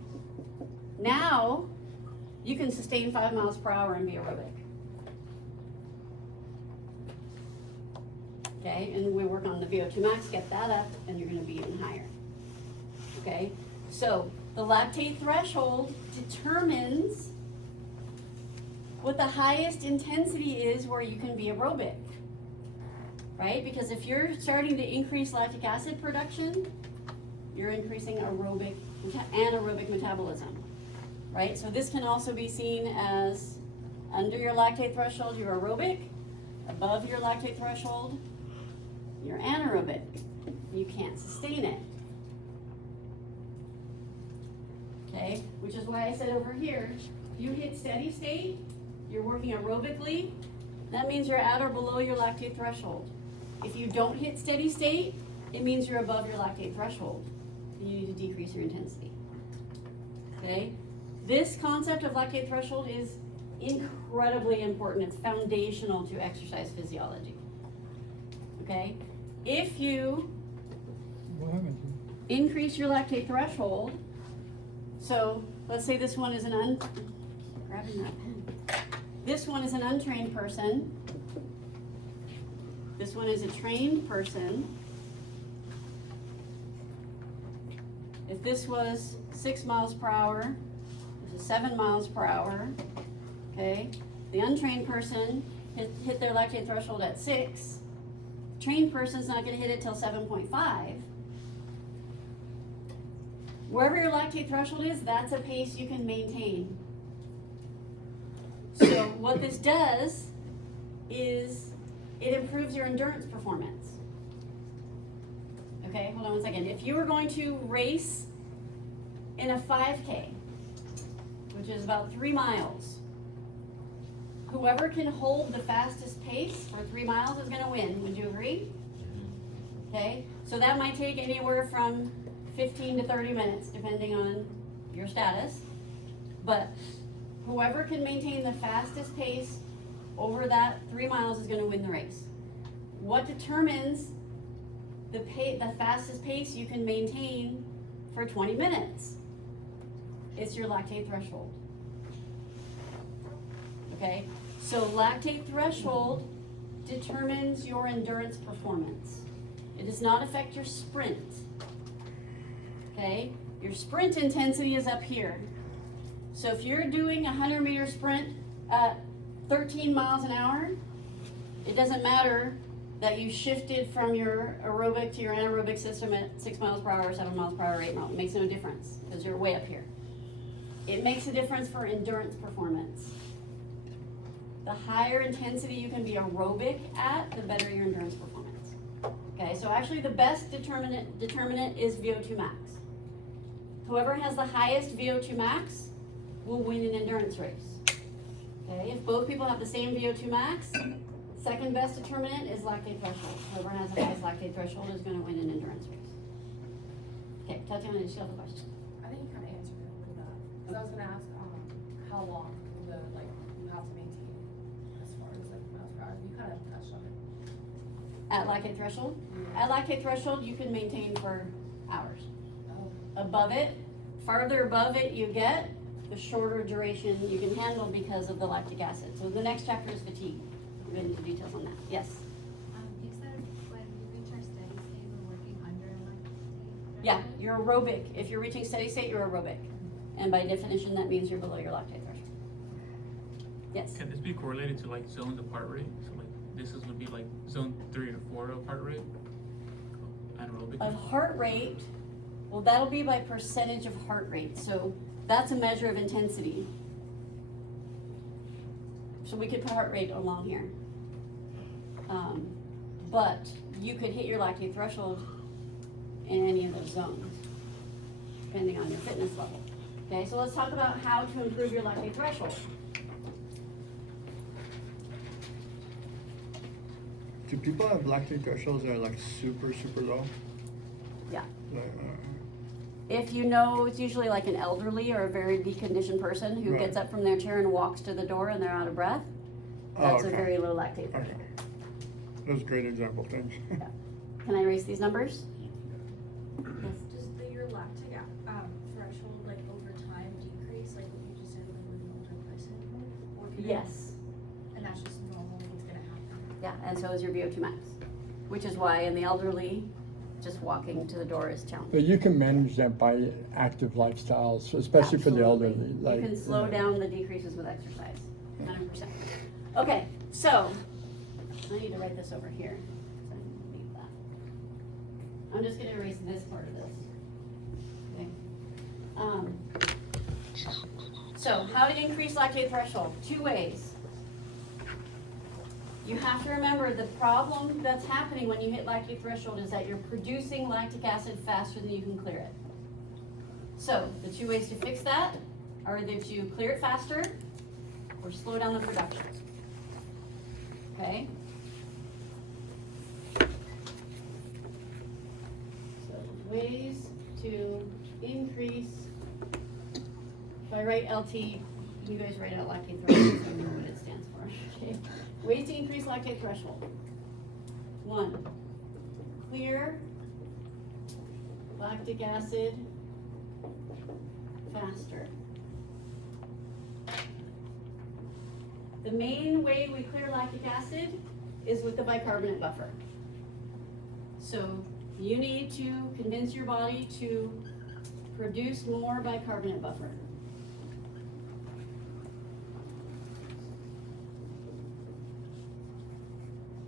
Now you can sustain 5 miles per hour and be aerobic. Okay, and we work on the VO2 max, get that up, and you're gonna be even higher. Okay, so the lactate threshold determines what the highest intensity is where you can be aerobic. Right? Because if you're starting to increase lactic acid production, you're increasing anaerobic metabolism. Right? So this can also be seen as under your lactate threshold, you're aerobic. Above your lactate threshold, you're anaerobic. You can't sustain it. Okay? Which is why I said over here, if you hit steady state, you're working aerobically, that means you're at or below your lactate threshold. If you don't hit steady state, it means you're above your lactate threshold. You need to decrease your intensity. Okay? This concept of lactate threshold is incredibly important. It's foundational to exercise physiology. Okay? If you What happened? increase your lactate threshold, so let's say this one is grabbing that pen. This one is an untrained person. This one is a trained person. If this was 6 miles per hour, this is 7 miles per hour, okay? The untrained person hit their lactate threshold at 6. Trained person's not gonna hit it till 7.5. Wherever your lactate threshold is, that's a pace you can maintain. So what this does is it improves your endurance performance. Okay, hold on one second. If you were going to race in a 5K, which is about 3 miles, whoever can hold the fastest pace for 3 miles is gonna win. Would you agree? Okay, so that might take anywhere from 15 to 30 minutes, depending on your status. But whoever can maintain the fastest pace over that 3 miles is gonna win the race. What determines the fastest pace you can maintain for 20 minutes? It's your lactate threshold. Okay, so lactate threshold determines your endurance performance. It does not affect your sprint. Okay, your sprint intensity is up here. So if you're doing a 100-meter sprint at 13 miles an hour, it doesn't matter that you shifted from your aerobic to your anaerobic system at 6 miles per hour, 7 miles per hour, 8 miles. It makes no difference because you're way up here. It makes a difference for endurance performance. The higher intensity you can be aerobic at, the better your endurance performance. Okay, so actually the best determinant is VO2 max. Whoever has the highest VO2 max will win an endurance race. Okay, if both people have the same VO2 max, second best determinant is lactate threshold. Whoever has the highest lactate threshold is going to win an endurance race. Okay, Tatiana, did you have a question? I think you kind of answered it with that. Because I was gonna ask, how long you have to maintain as far as miles per hour. You kind of touched on it. At lactate threshold? Yeah. At lactate threshold, you can maintain for hours. Oh. Above it, farther above it you get, the shorter duration you can handle because of the lactic acid. So the next chapter is fatigue. We'll get into details on that. Yes? You said when we reach our steady state, we're working under lactate. Yeah, you're aerobic. If you're reaching steady state, you're aerobic. And by definition, that means you're below your lactate threshold. Yes? Can this be correlated to like zones of heart rate? So like this would be like zone 3 to 4 of heart rate? Anaerobic? Of heart rate, well, that'll be by percentage of heart rate. So that's a measure of intensity. So we could put heart rate along here. But you could hit your lactate threshold in any of those zones, depending on your fitness level. Okay, so let's talk about how to improve your lactate threshold. Do people have lactate thresholds that are like super, super low? Yeah. Like, If you know, it's usually like an elderly or a very deconditioned person who Right. gets up from their chair and walks to the door and they're out of breath. That's a okay. very low lactate threshold. Okay. That's a great example, thanks. Yeah. Can I erase these numbers? Does your lactic threshold over time decrease like what you just said with an older person? Or can it- Yes. And that's just normal, what's gonna happen? Yeah, and so is your VO2 max, which is why in the elderly, just walking to the door is challenging. But you can manage that by active lifestyles, especially for the Absolutely. elderly. Like, You can slow down the decreases with exercise, 100%. Okay, so, I need to write this over here, so I can leave that. I'm just gonna erase this part of this. Okay. So, how to increase lactate threshold? 2 ways. You have to remember the problem that's happening when you hit lactate threshold is that you're producing lactic acid faster than you can clear it. So the 2 ways to fix that are either to clear it faster or slow down the production. Okay? So ways to increase, if I write LT, you guys write out lactate threshold so I know what it stands for. Okay. Ways to increase lactate threshold. 1, clear lactic acid faster. The main way we clear lactic acid is with the bicarbonate buffer. So you need to convince your body to produce more bicarbonate buffer.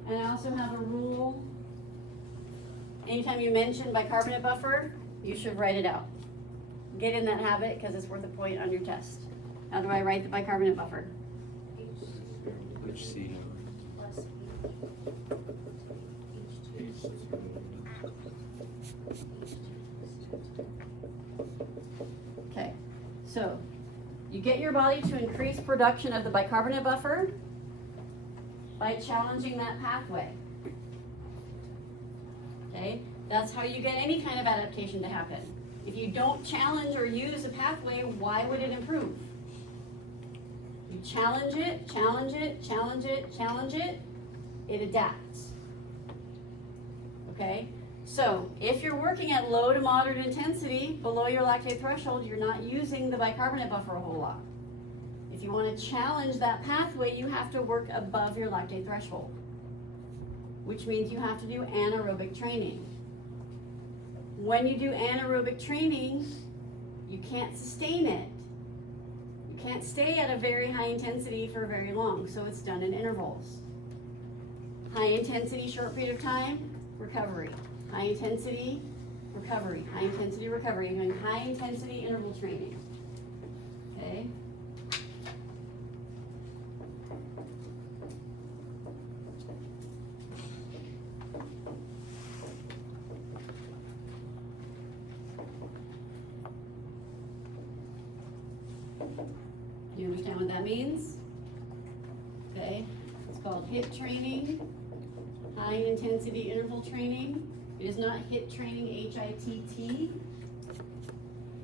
And I also have a rule. Anytime you mention bicarbonate buffer, you should write it out. Get in that habit because it's worth a point on your test. How do I write the bicarbonate buffer? HC. Plus H2. Okay, so you get your body to increase production of the bicarbonate buffer by challenging that pathway. Okay, that's how you get any kind of adaptation to happen. If you don't challenge or use a pathway, why would it improve? You challenge it, challenge it, challenge it, challenge it, it adapts. Okay, so if you're working at low to moderate intensity, below your lactate threshold, you're not using the bicarbonate buffer a whole lot. If you want to challenge that pathway, you have to work above your lactate threshold, which means you have to do anaerobic training. When you do anaerobic training, you can't sustain it. You can't stay at a very high intensity for very long, so it's done in intervals. High intensity, short period of time, recovery. High intensity, recovery. High intensity, recovery. You're doing high intensity interval training. Okay? Do you understand what that means? Okay, it's called HIIT training, high intensity interval training. It is not HIIT training, H-I-T-T.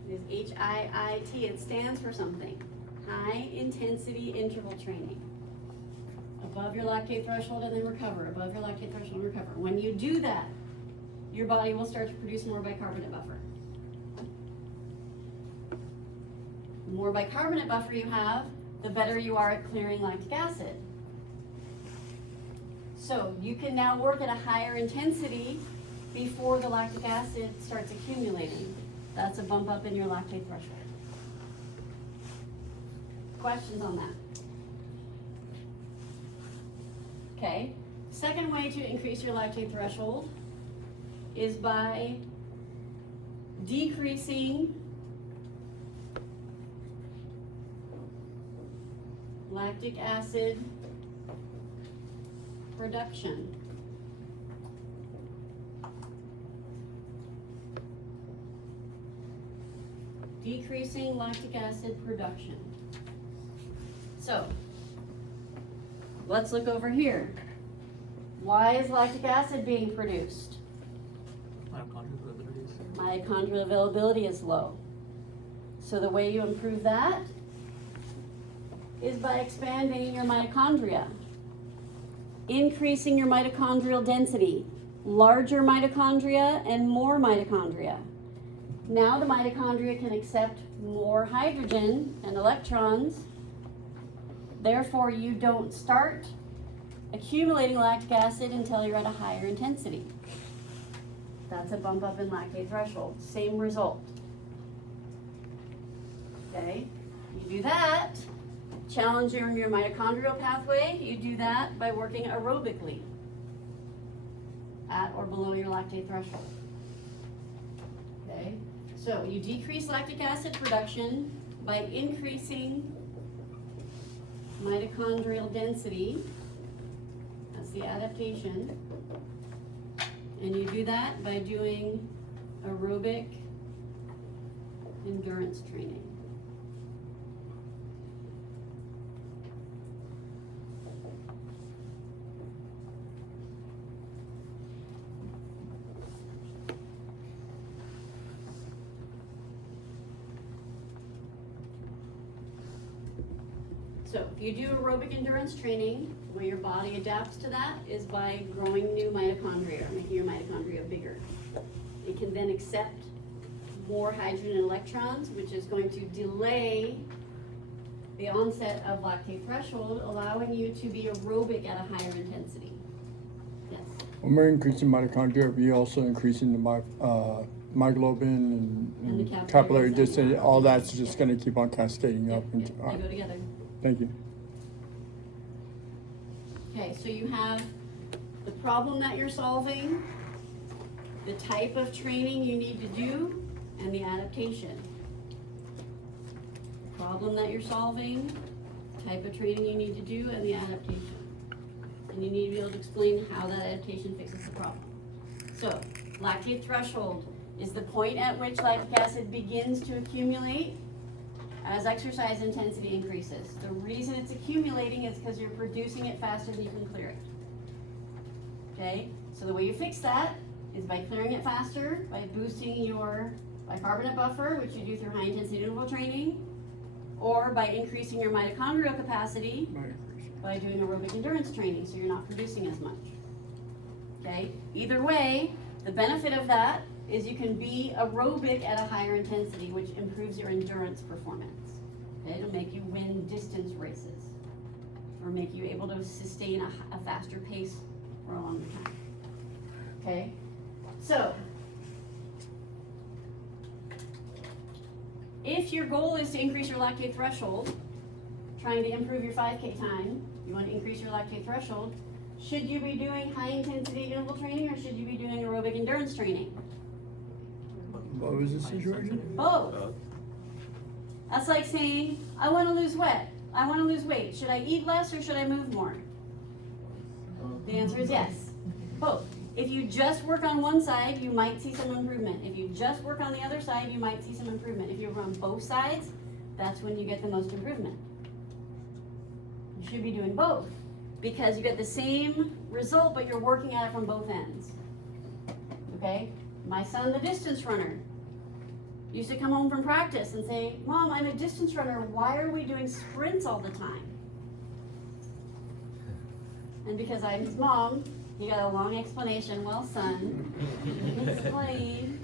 It is H-I-I-T, it stands for something. High intensity interval training. Above your lactate threshold and then recover, above your lactate threshold and recover. When you do that, your body will start to produce more bicarbonate buffer. The more bicarbonate buffer you have, the better you are at clearing lactic acid. So you can now work at a higher intensity before the lactic acid starts accumulating. That's a bump up in your lactate threshold. Questions on that? Okay, second way to increase your lactate threshold is by decreasing lactic acid production. Decreasing lactic acid production. So, let's look over here. Why is lactic acid being produced? Mitochondrial availability is low. So the way you improve that is by expanding your mitochondria, increasing your mitochondrial density, larger mitochondria and more mitochondria. Now the mitochondria can accept more hydrogen and electrons, therefore you don't start accumulating lactic acid until you're at a higher intensity. That's a bump up in lactate threshold, same result. Okay, you do that, challenging your mitochondrial pathway, you do that by working aerobically at or below your lactate threshold. Okay, so you decrease lactic acid production by increasing mitochondrial density. That's the adaptation. And you do that by doing aerobic endurance training. So if you do aerobic endurance training, the way your body adapts to that is by growing new mitochondria, or making your mitochondria bigger. It can then accept more hydrogen and electrons, which is going to delay the onset of lactate threshold, allowing you to be aerobic at a higher intensity. Yes? When we're increasing mitochondria, we're also increasing the myoglobin And the and capillary capillary density. density. All that's just going to keep on cascading up. Yep, Into, they go together. Thank you. Okay, so you have the problem that you're solving, the type of training you need to do, and the adaptation. Problem that you're solving, type of training you need to do, and the adaptation. And you need to be able to explain how that adaptation fixes the problem. So, Lactate threshold is the point at which lactic acid begins to accumulate as exercise intensity increases. The reason it's accumulating is because you're producing it faster than you can clear it. Okay, so the way you fix that is by clearing it faster, by boosting your bicarbonate buffer, which you do through high intensity interval training, or by increasing your mitochondrial capacity by doing aerobic endurance training, so you're not producing as much. Okay, either way, the benefit of that is you can be aerobic at a higher intensity, which improves your endurance performance. Okay, it'll make you win distance races, or make you able to sustain a faster pace for a longer time. Okay, so if your goal is to increase your lactate threshold, trying to improve your 5K time, you want to increase your lactate threshold, should you be doing high intensity interval training or should you be doing aerobic endurance training? What was the situation? Both. That's like saying, I want to lose weight. I want to lose weight. Should I eat less or should I move more? The answer is yes. Both. If you just work on one side, you might see some improvement. If you just work on the other side, you might see some improvement. If you work on both sides, that's when you get the most improvement. You should be doing both because you get the same result, but you're working at it from both ends. Okay? My son, the distance runner, used to come home from practice and say, Mom, I'm a distance runner. Why are we doing sprints all the time? And because I'm his mom, he got a long explanation. Well, son, let me explain.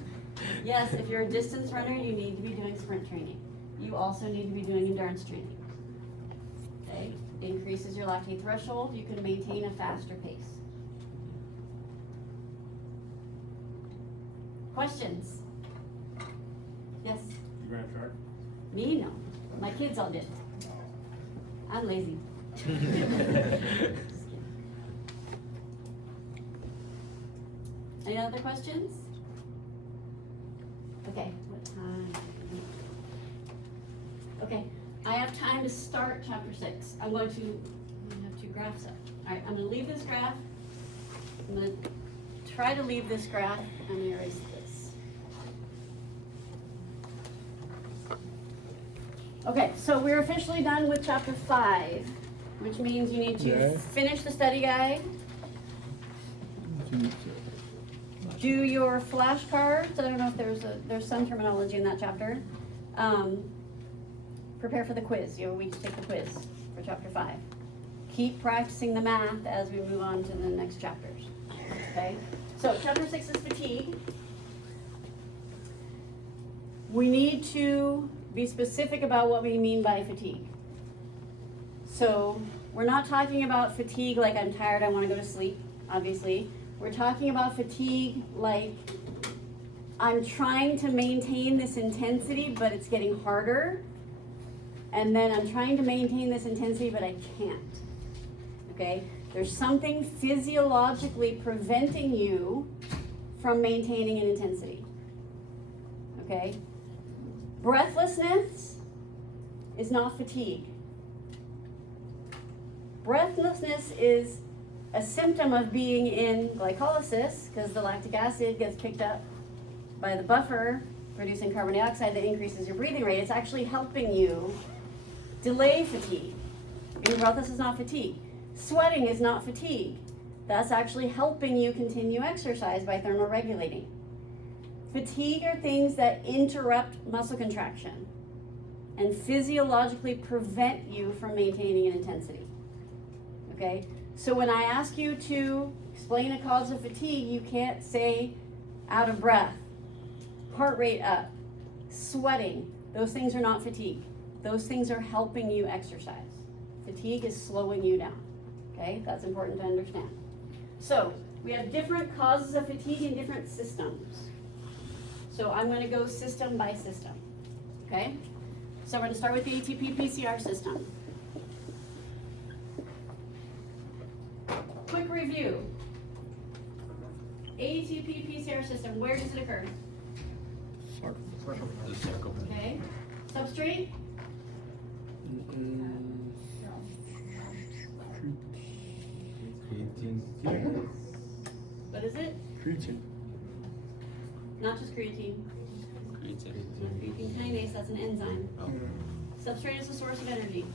Yes, if you're a distance runner, you need to be doing sprint training. You also need to be doing endurance training. Okay? It increases your lactate threshold. You can maintain a faster pace. Questions? Yes? You ran track? Me? No. My kids all did. I'm lazy. Any other questions? Okay, what time? Okay, I have time to start chapter 6. I'm going to have 2 graphs up. All right, I'm going to leave this graph. I'm going to try to leave this graph and erase this. Okay, so we're officially done with chapter 5, which means you need to Okay. finish the study guide, do your flashcards. I don't know if there's some terminology in that chapter. Prepare for the quiz. You have a week to take the quiz for chapter 5. Keep practicing the math as we move on to the next chapters. Okay? So chapter 6 is fatigue. We need to be specific about what we mean by fatigue. So we're not talking about fatigue like I'm tired, I want to go to sleep, obviously. We're talking about fatigue like I'm trying to maintain this intensity, but it's getting harder. And then I'm trying to maintain this intensity, but I can't. Okay? There's something physiologically preventing you from maintaining an intensity. Okay? Breathlessness is not fatigue. Breathlessness is a symptom of being in glycolysis because the lactic acid gets picked up by the buffer producing carbon dioxide that increases your breathing rate. It's actually helping you delay fatigue. Being breathless is not fatigue. Sweating is not fatigue. That's actually helping you continue exercise by thermoregulating. Fatigue are things that interrupt muscle contraction and physiologically prevent you from maintaining an intensity. Okay? So when I ask you to explain a cause of fatigue, you can't say out of breath, heart rate up, sweating. Those things are not fatigue. Those things are helping you exercise. Fatigue is slowing you down. Okay? That's important to understand. So we have different causes of fatigue in different systems. So I'm going to go system by system. Okay? So we're going to start with the ATP-PCR system. Quick review. ATP-PCR system, where does it occur? The circle. Okay. Substrate? Creatine. What is it? Creatine. not just creatine. Creatine. Creatine kinase, that's an enzyme. Oh. Substrate is the source of energy.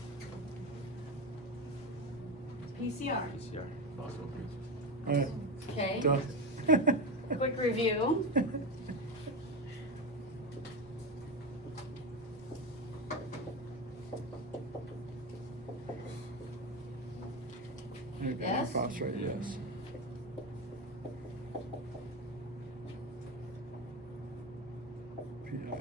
PCR. PCR. Alright, Okay. done. Quick review. Yes? Phosphate, yes. PIN.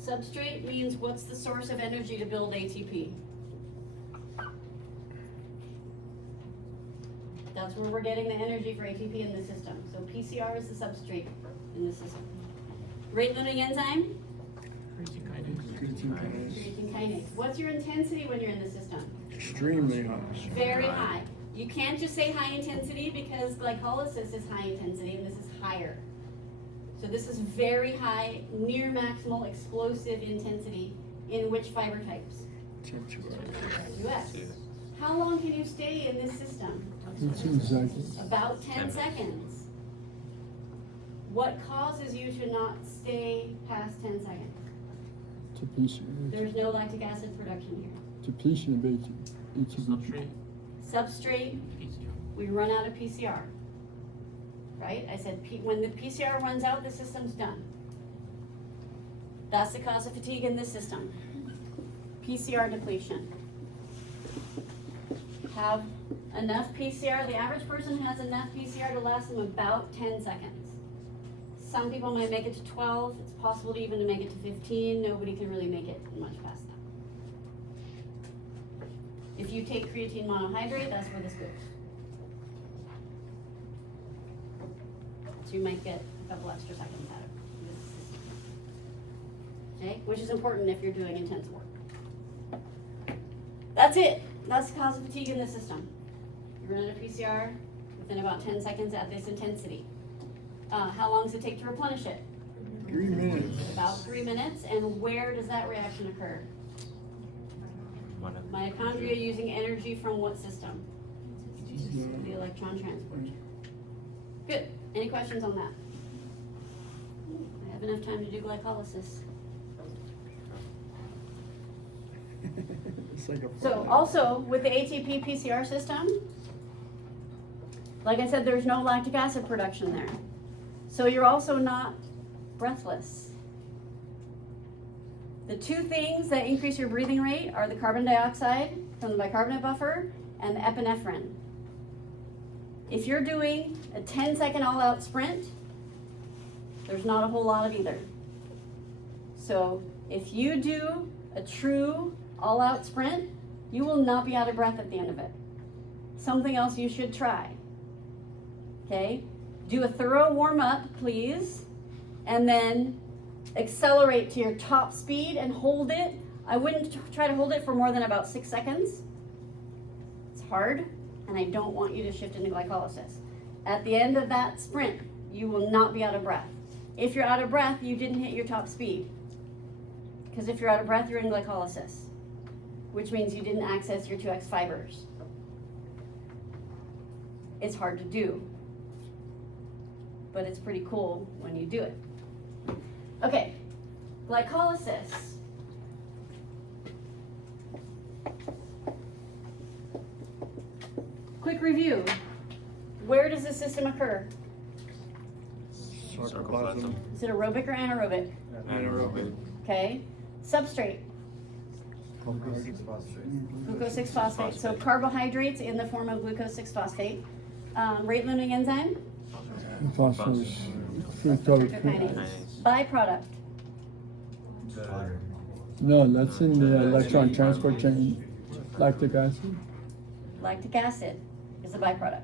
Substrate means what's the source of energy to build ATP? That's where we're getting the energy for ATP in the system. So PCR is the substrate in the system. Rate limiting enzyme? Creatine kinase. Creatine kinase. Creatine kinase. What's your intensity when you're in the system? Extremely high. Very high. You can't just say high intensity because glycolysis is high intensity and this is higher. So this is very high, near maximal explosive intensity in which fiber types? US. How long can you stay in this system? 15 seconds. About 10 seconds. What causes you to not stay past 10 seconds? Depletion. There's no lactic acid production here. Depletion of ATP. Substrate. Substrate, PCR. we run out of PCR. Right? I said when the PCR runs out, the system's done. That's the cause of fatigue in this system. PCR depletion. Have enough PCR, the average person has enough PCR to last them about 10 seconds. Some people might make it to 12, it's possible to even to make it to 15, nobody can really make it much past that. If you take creatine monohydrate, that's where this goes. So you might get a couple extra seconds out of this system. Okay, which is important if you're doing intense work. That's it. That's the cause of fatigue in the system. You run out of PCR within about 10 seconds at this intensity. How long does it take to replenish it? 3 minutes. About 3 minutes. And where does that reaction occur? Mitochondria using energy from what system? The electron transport. Good. Any questions on that? I have enough time to do glycolysis. It's like a So also with the ATP PCR system, like I said, there's no lactic acid production there. So you're also not breathless. The two things that increase your breathing rate are the carbon dioxide from the bicarbonate buffer and the epinephrine. If you're doing a 10-second all-out sprint, there's not a whole lot of either. So if you do a true all-out sprint, you will not be out of breath at the end of it. Something else you should try. Okay? Do a thorough warm-up, please, and then accelerate to your top speed and hold it. I wouldn't try to hold it for more than about 6 seconds. It's hard, and I don't want you to shift into glycolysis. At the end of that sprint, you will not be out of breath. If you're out of breath, you didn't hit your top speed. Because if you're out of breath, you're in glycolysis, which means you didn't access your 2X fibers. It's hard to do, but it's pretty cool when you do it. Okay, glycolysis. Quick review. Where does the system occur? sarcoplasm. Is it aerobic or anaerobic? Anaerobic. Okay. Substrate, Glucose 6-phosphate. glucose 6-phosphate. So carbohydrates in the form of glucose 6-phosphate. Rate limiting enzyme? Phosphorus. Fructokinase. Byproduct. No, that's in the electron transport chain. Lactic acid. Lactic acid is the byproduct.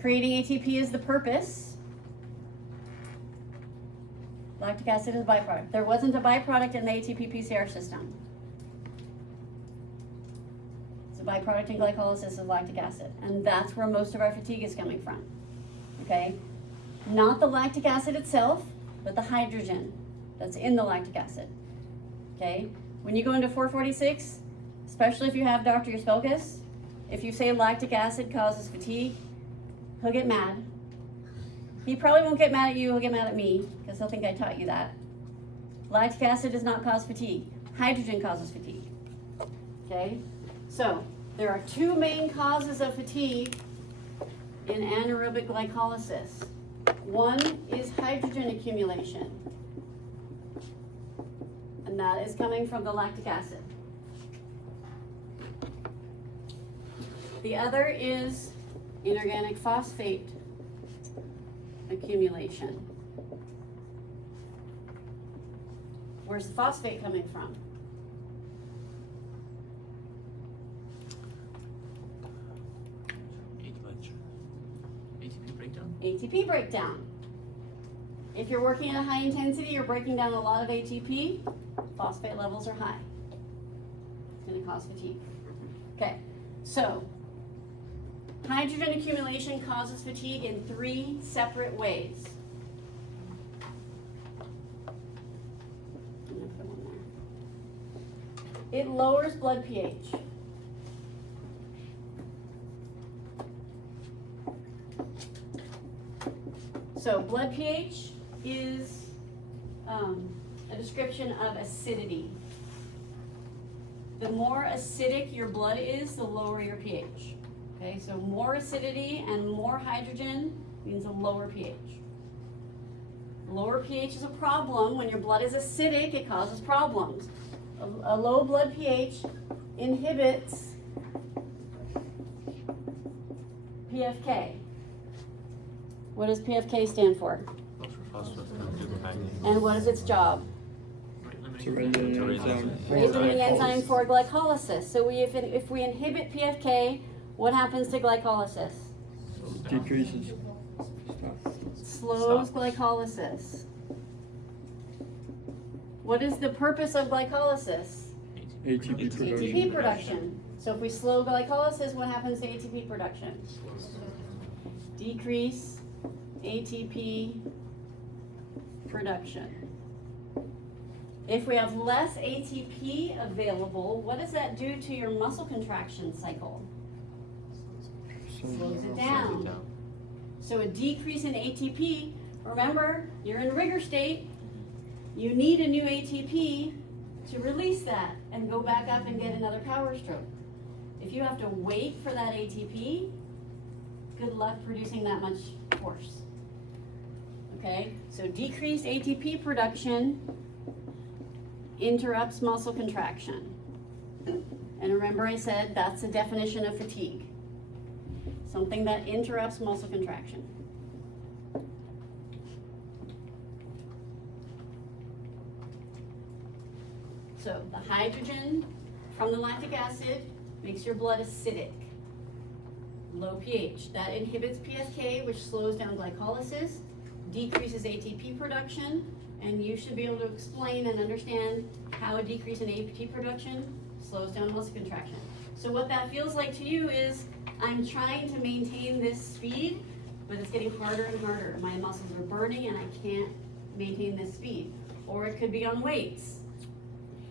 Creating ATP is the purpose. Lactic acid is a byproduct. There wasn't a byproduct in the ATP PCR system. It's a byproduct in glycolysis of lactic acid. And that's where most of our fatigue is coming from. Okay? Not the lactic acid itself, but the hydrogen that's in the lactic acid. Okay? When you go into 446, especially if you have Dr. Uspelkus, if you say lactic acid causes fatigue, He'll get mad. He probably won't get mad at you, he'll get mad at me, because he'll think I taught you that. Lactic acid does not cause fatigue. Hydrogen causes fatigue. Okay? So, there are two main causes of fatigue in anaerobic glycolysis. One is hydrogen accumulation, and that is coming from the lactic acid. The other is inorganic phosphate accumulation. Where's the phosphate coming from? ATP breakdown. ATP breakdown. If you're working at a high intensity, you're breaking down a lot of ATP, phosphate levels are high. It's going to cause fatigue. Okay, so hydrogen accumulation causes fatigue in 3 separate ways. I'm gonna put one there. It lowers blood pH. So blood pH is a description of acidity. The more acidic your blood is, the lower your pH. Okay, so more acidity and more hydrogen means a lower pH. Lower pH is a problem. When your blood is acidic, it causes problems. A low blood pH inhibits PFK. What does PFK stand for? And what is its job? To raise the enzyme. Raise the enzyme for glycolysis. So if we inhibit PFK, what happens to glycolysis? Decreases. Slows glycolysis. What is the purpose of glycolysis? ATP production. ATP production. So if we slow glycolysis, what happens to ATP production? Decrease ATP production. If we have less ATP available, what does that do to your muscle contraction cycle? Slows it down. So a decrease in ATP, remember, you're in rigor state, you need a new ATP to release that and go back up and get another power stroke. If you have to wait for that ATP, good luck producing that much force. Okay, so decreased ATP production interrupts muscle contraction. And remember I said that's the definition of fatigue. Something that interrupts muscle contraction. So the hydrogen from the lactic acid makes your blood acidic. Low pH. That inhibits PFK, which slows down glycolysis, decreases ATP production, and you should be able to explain and understand how a decrease in ATP production slows down muscle contraction. So what that feels like to you is, I'm trying to maintain this speed, but it's getting harder and harder. My muscles are burning and I can't maintain this speed. Or it could be on weights.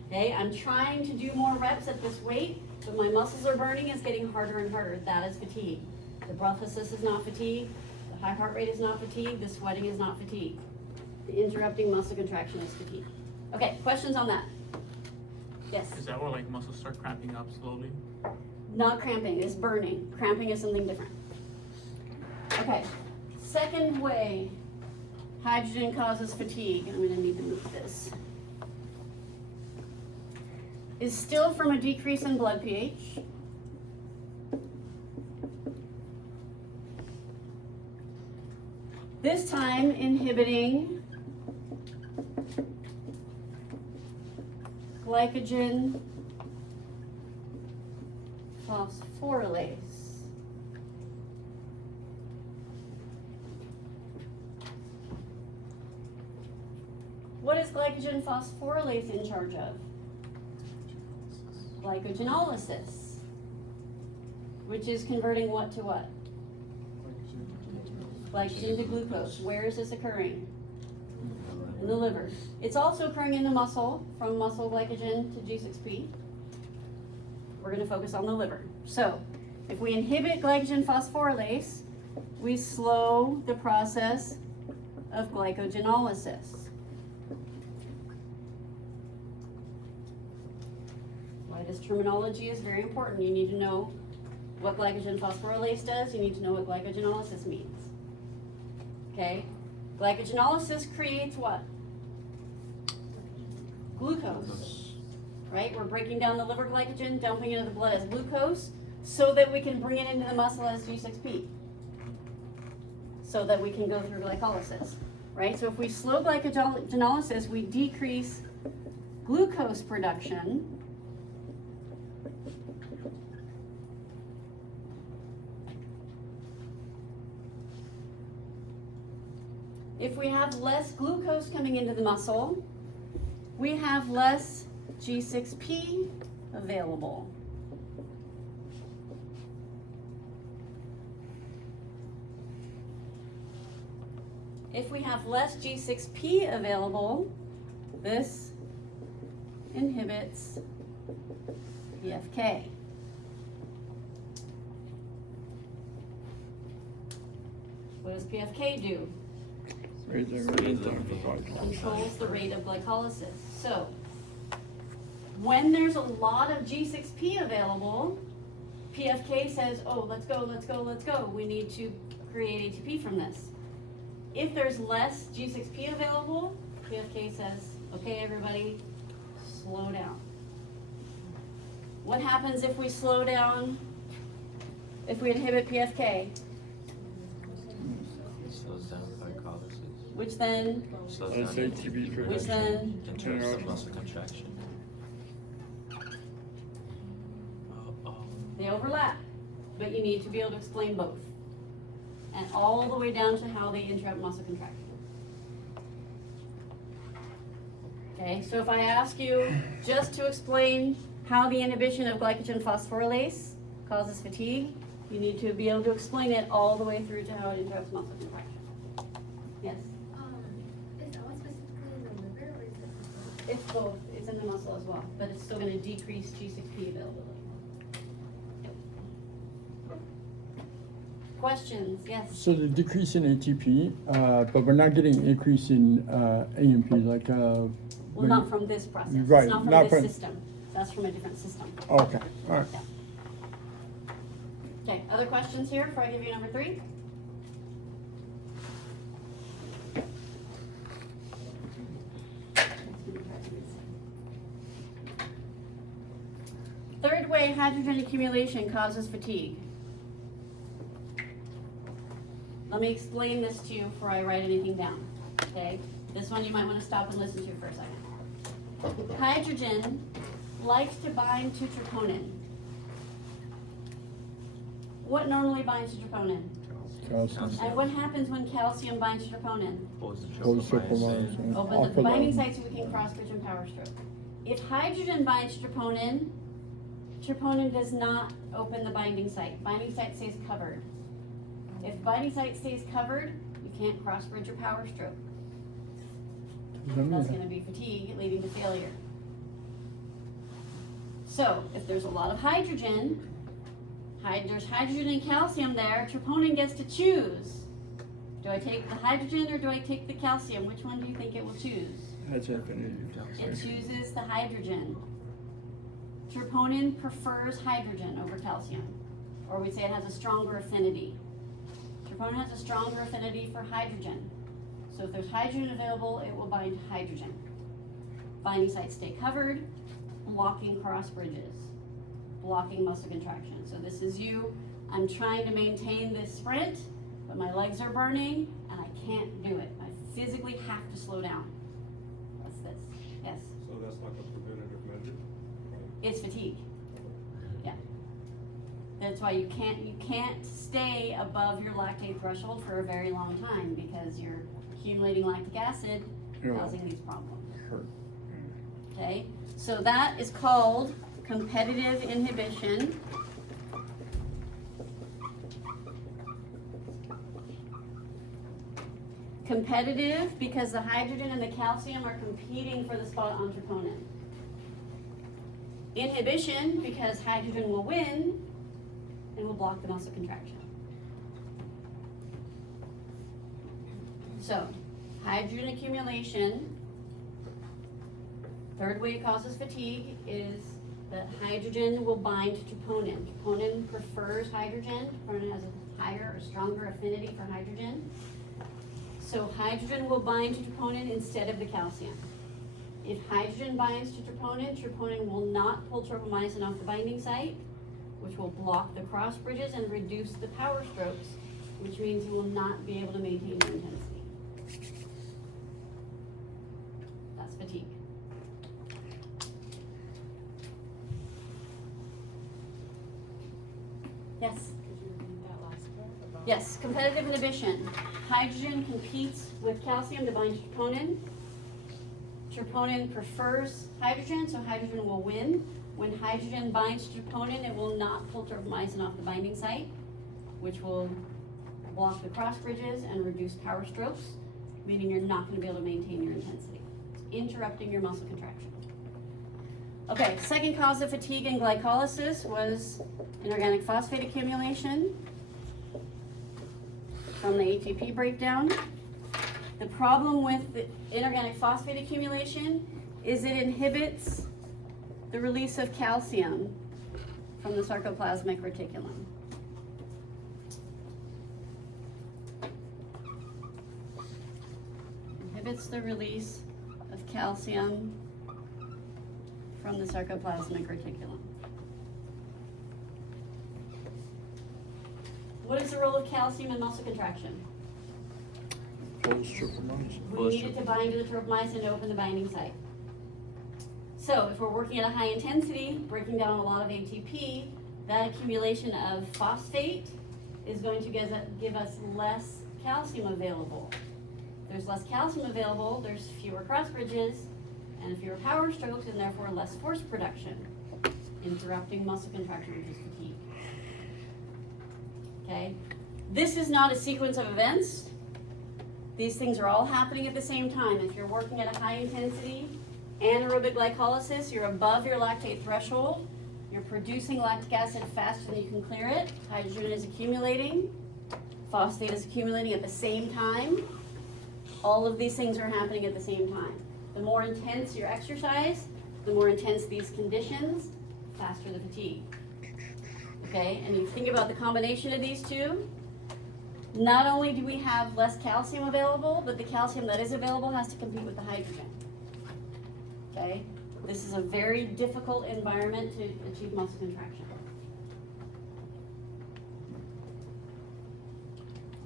Okay, I'm trying to do more reps at this weight, but my muscles are burning, it's getting harder and harder. That is fatigue. The breathlessness is not fatigue. The high heart rate is not fatigue. The sweating is not fatigue. The interrupting muscle contraction is fatigue. Okay, questions on that? Yes? Is that where like muscles start cramping up slowly? Not cramping, it's burning. Cramping is something different. Okay, second way hydrogen causes fatigue, I'm gonna need to move this, is still from a decrease in blood pH. This time inhibiting glycogen phosphorylase. What is glycogen phosphorylase in charge of? Glycogenolysis, which is converting what to what? Glycogen to glucose. Where is this occurring? In the liver. It's also occurring in the muscle, from muscle glycogen to G6P. We're going to focus on the liver. So, if we inhibit glycogen phosphorylase, we slow the process of glycogenolysis. Why this terminology is very important. You need to know what glycogen phosphorylase does. You need to know what glycogenolysis means. Okay? Glycogenolysis creates what? Glucose. Right? We're breaking down the liver glycogen, dumping it into the blood as glucose, so that we can bring it into the muscle as G6P. So that we can go through glycolysis. Right? So if we slow glycogenolysis, we decrease glucose production. If we have less glucose coming into the muscle, we have less G6P available. If we have less G6P available, this inhibits PFK. What does PFK do? Controls the rate of glycolysis. So, when there's a lot of G6P available, PFK says, oh, let's go, let's go, let's go. We need to create ATP from this. If there's less G6P available, PFK says, okay, everybody, slow down. What happens if we slow down, if we inhibit PFK? Slows down glycolysis. Which then, Slows down ATP production. which then, interrupts the muscle contraction. they overlap, but you need to be able to explain both. And all the way down to how they interrupt muscle contraction. Okay, so if I ask you just to explain how the inhibition of glycogen phosphorylase causes fatigue, you need to be able to explain it all the way through to how it interrupts muscle contraction. Yes? Is that one specifically in the liver or is it? It's both. It's in the muscle as well, but it's still going to decrease G6P availability. Questions? Yes? So the decrease in ATP, but we're not getting increase in AMP, like. Well, not from this process. Right, It's not from not this from- system. That's from a different system. Okay, all right. Yeah. Okay, other questions here before I give you number 3? Third way hydrogen accumulation causes fatigue. Let me explain this to you before I write anything down, okay? This one you might want to stop and listen to for a second. Hydrogen likes to bind to troponin. What normally binds to troponin? Calcium. And what happens when calcium binds to troponin? Pulls the Pulls tropomyosin. tropomyosin. Opens Off up the of binding the- site so we can cross-bridge and power stroke. If hydrogen binds to troponin, troponin does not open the binding site. Binding site stays covered. If the binding site stays covered, you can't cross-bridge or power stroke. That's going to be fatigue leading to failure. So, if there's a lot of hydrogen, there's hydrogen and calcium there, troponin gets to choose. Do I take the hydrogen or do I take the calcium? Which one do you think it will choose? That's affinity. It chooses the hydrogen. Troponin prefers hydrogen over calcium, or we say it has a stronger affinity. Troponin has a stronger affinity for hydrogen. So if there's hydrogen available, it will bind to hydrogen. Binding sites stay covered, blocking cross bridges, blocking muscle contraction. So this is you. I'm trying to maintain this sprint, but my legs are burning and I can't do it. I physically have to slow down. That's this. Yes. So that's like a preventative measure? It's fatigue. Yeah. That's why you can't stay above your lactate threshold for a very long time because you're accumulating lactic acid Yeah. causing these problems. Hurt. Okay? So that is called competitive inhibition. Competitive because the hydrogen and the calcium are competing for the spot on troponin. Inhibition because hydrogen will win and will block the muscle contraction. So, hydrogen accumulation, third way it causes fatigue is that hydrogen will bind to troponin. Troponin prefers hydrogen. Troponin has a higher or stronger affinity for hydrogen. So hydrogen will bind to troponin instead of the calcium. If hydrogen binds to troponin, troponin will not pull tropomyosin off the binding site, which will block the cross bridges and reduce the power strokes, which means you will not be able to maintain your intensity. That's fatigue. Yes? Could you repeat that last part about? Yes, competitive inhibition. Hydrogen competes with calcium to bind to troponin. Troponin prefers hydrogen, so hydrogen will win. When hydrogen binds to troponin, it will not pull tropomyosin off the binding site, which will block the cross bridges and reduce power strokes, meaning you're not going to be able to maintain your intensity. It's interrupting your muscle contraction. Okay, second cause of fatigue and glycolysis was inorganic phosphate accumulation from the ATP breakdown. The problem with the inorganic phosphate accumulation is it inhibits the release of calcium from the sarcoplasmic reticulum. Inhibits the release of calcium from the sarcoplasmic reticulum. What is the role of calcium in muscle contraction? Pulls tropomyosin. We need it to bind to the tropomyosin to open the binding site. So if we're working at a high intensity, breaking down a lot of ATP, that accumulation of phosphate is going to give us less calcium available. If there's less calcium available, there's fewer cross bridges and fewer power strokes, and therefore less force production, interrupting muscle contraction, which is fatigue. Okay? This is not a sequence of events. These things are all happening at the same time. If you're working at a high intensity, anaerobic glycolysis, you're above your lactate threshold, you're producing lactic acid faster than you can clear it, hydrogen is accumulating, phosphate is accumulating at the same time. All of these things are happening at the same time. The more intense your exercise, the more intense these conditions, faster the fatigue. Okay, and you think about the combination of these two, not only do we have less calcium available, but the calcium that is available has to compete with the hydrogen. Okay, this is a very difficult environment to achieve muscle contraction.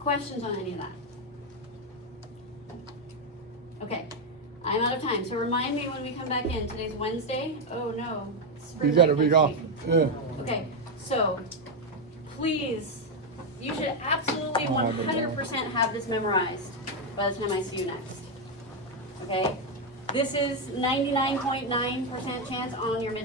Questions on any of that? Okay, I'm out of time, so remind me when we come back in. Today's Wednesday. Oh no. You gotta read off, yeah. Okay, so please, you should absolutely 100% have this memorized by the time I see you next. Okay? This is 99.9% chance on your midterm.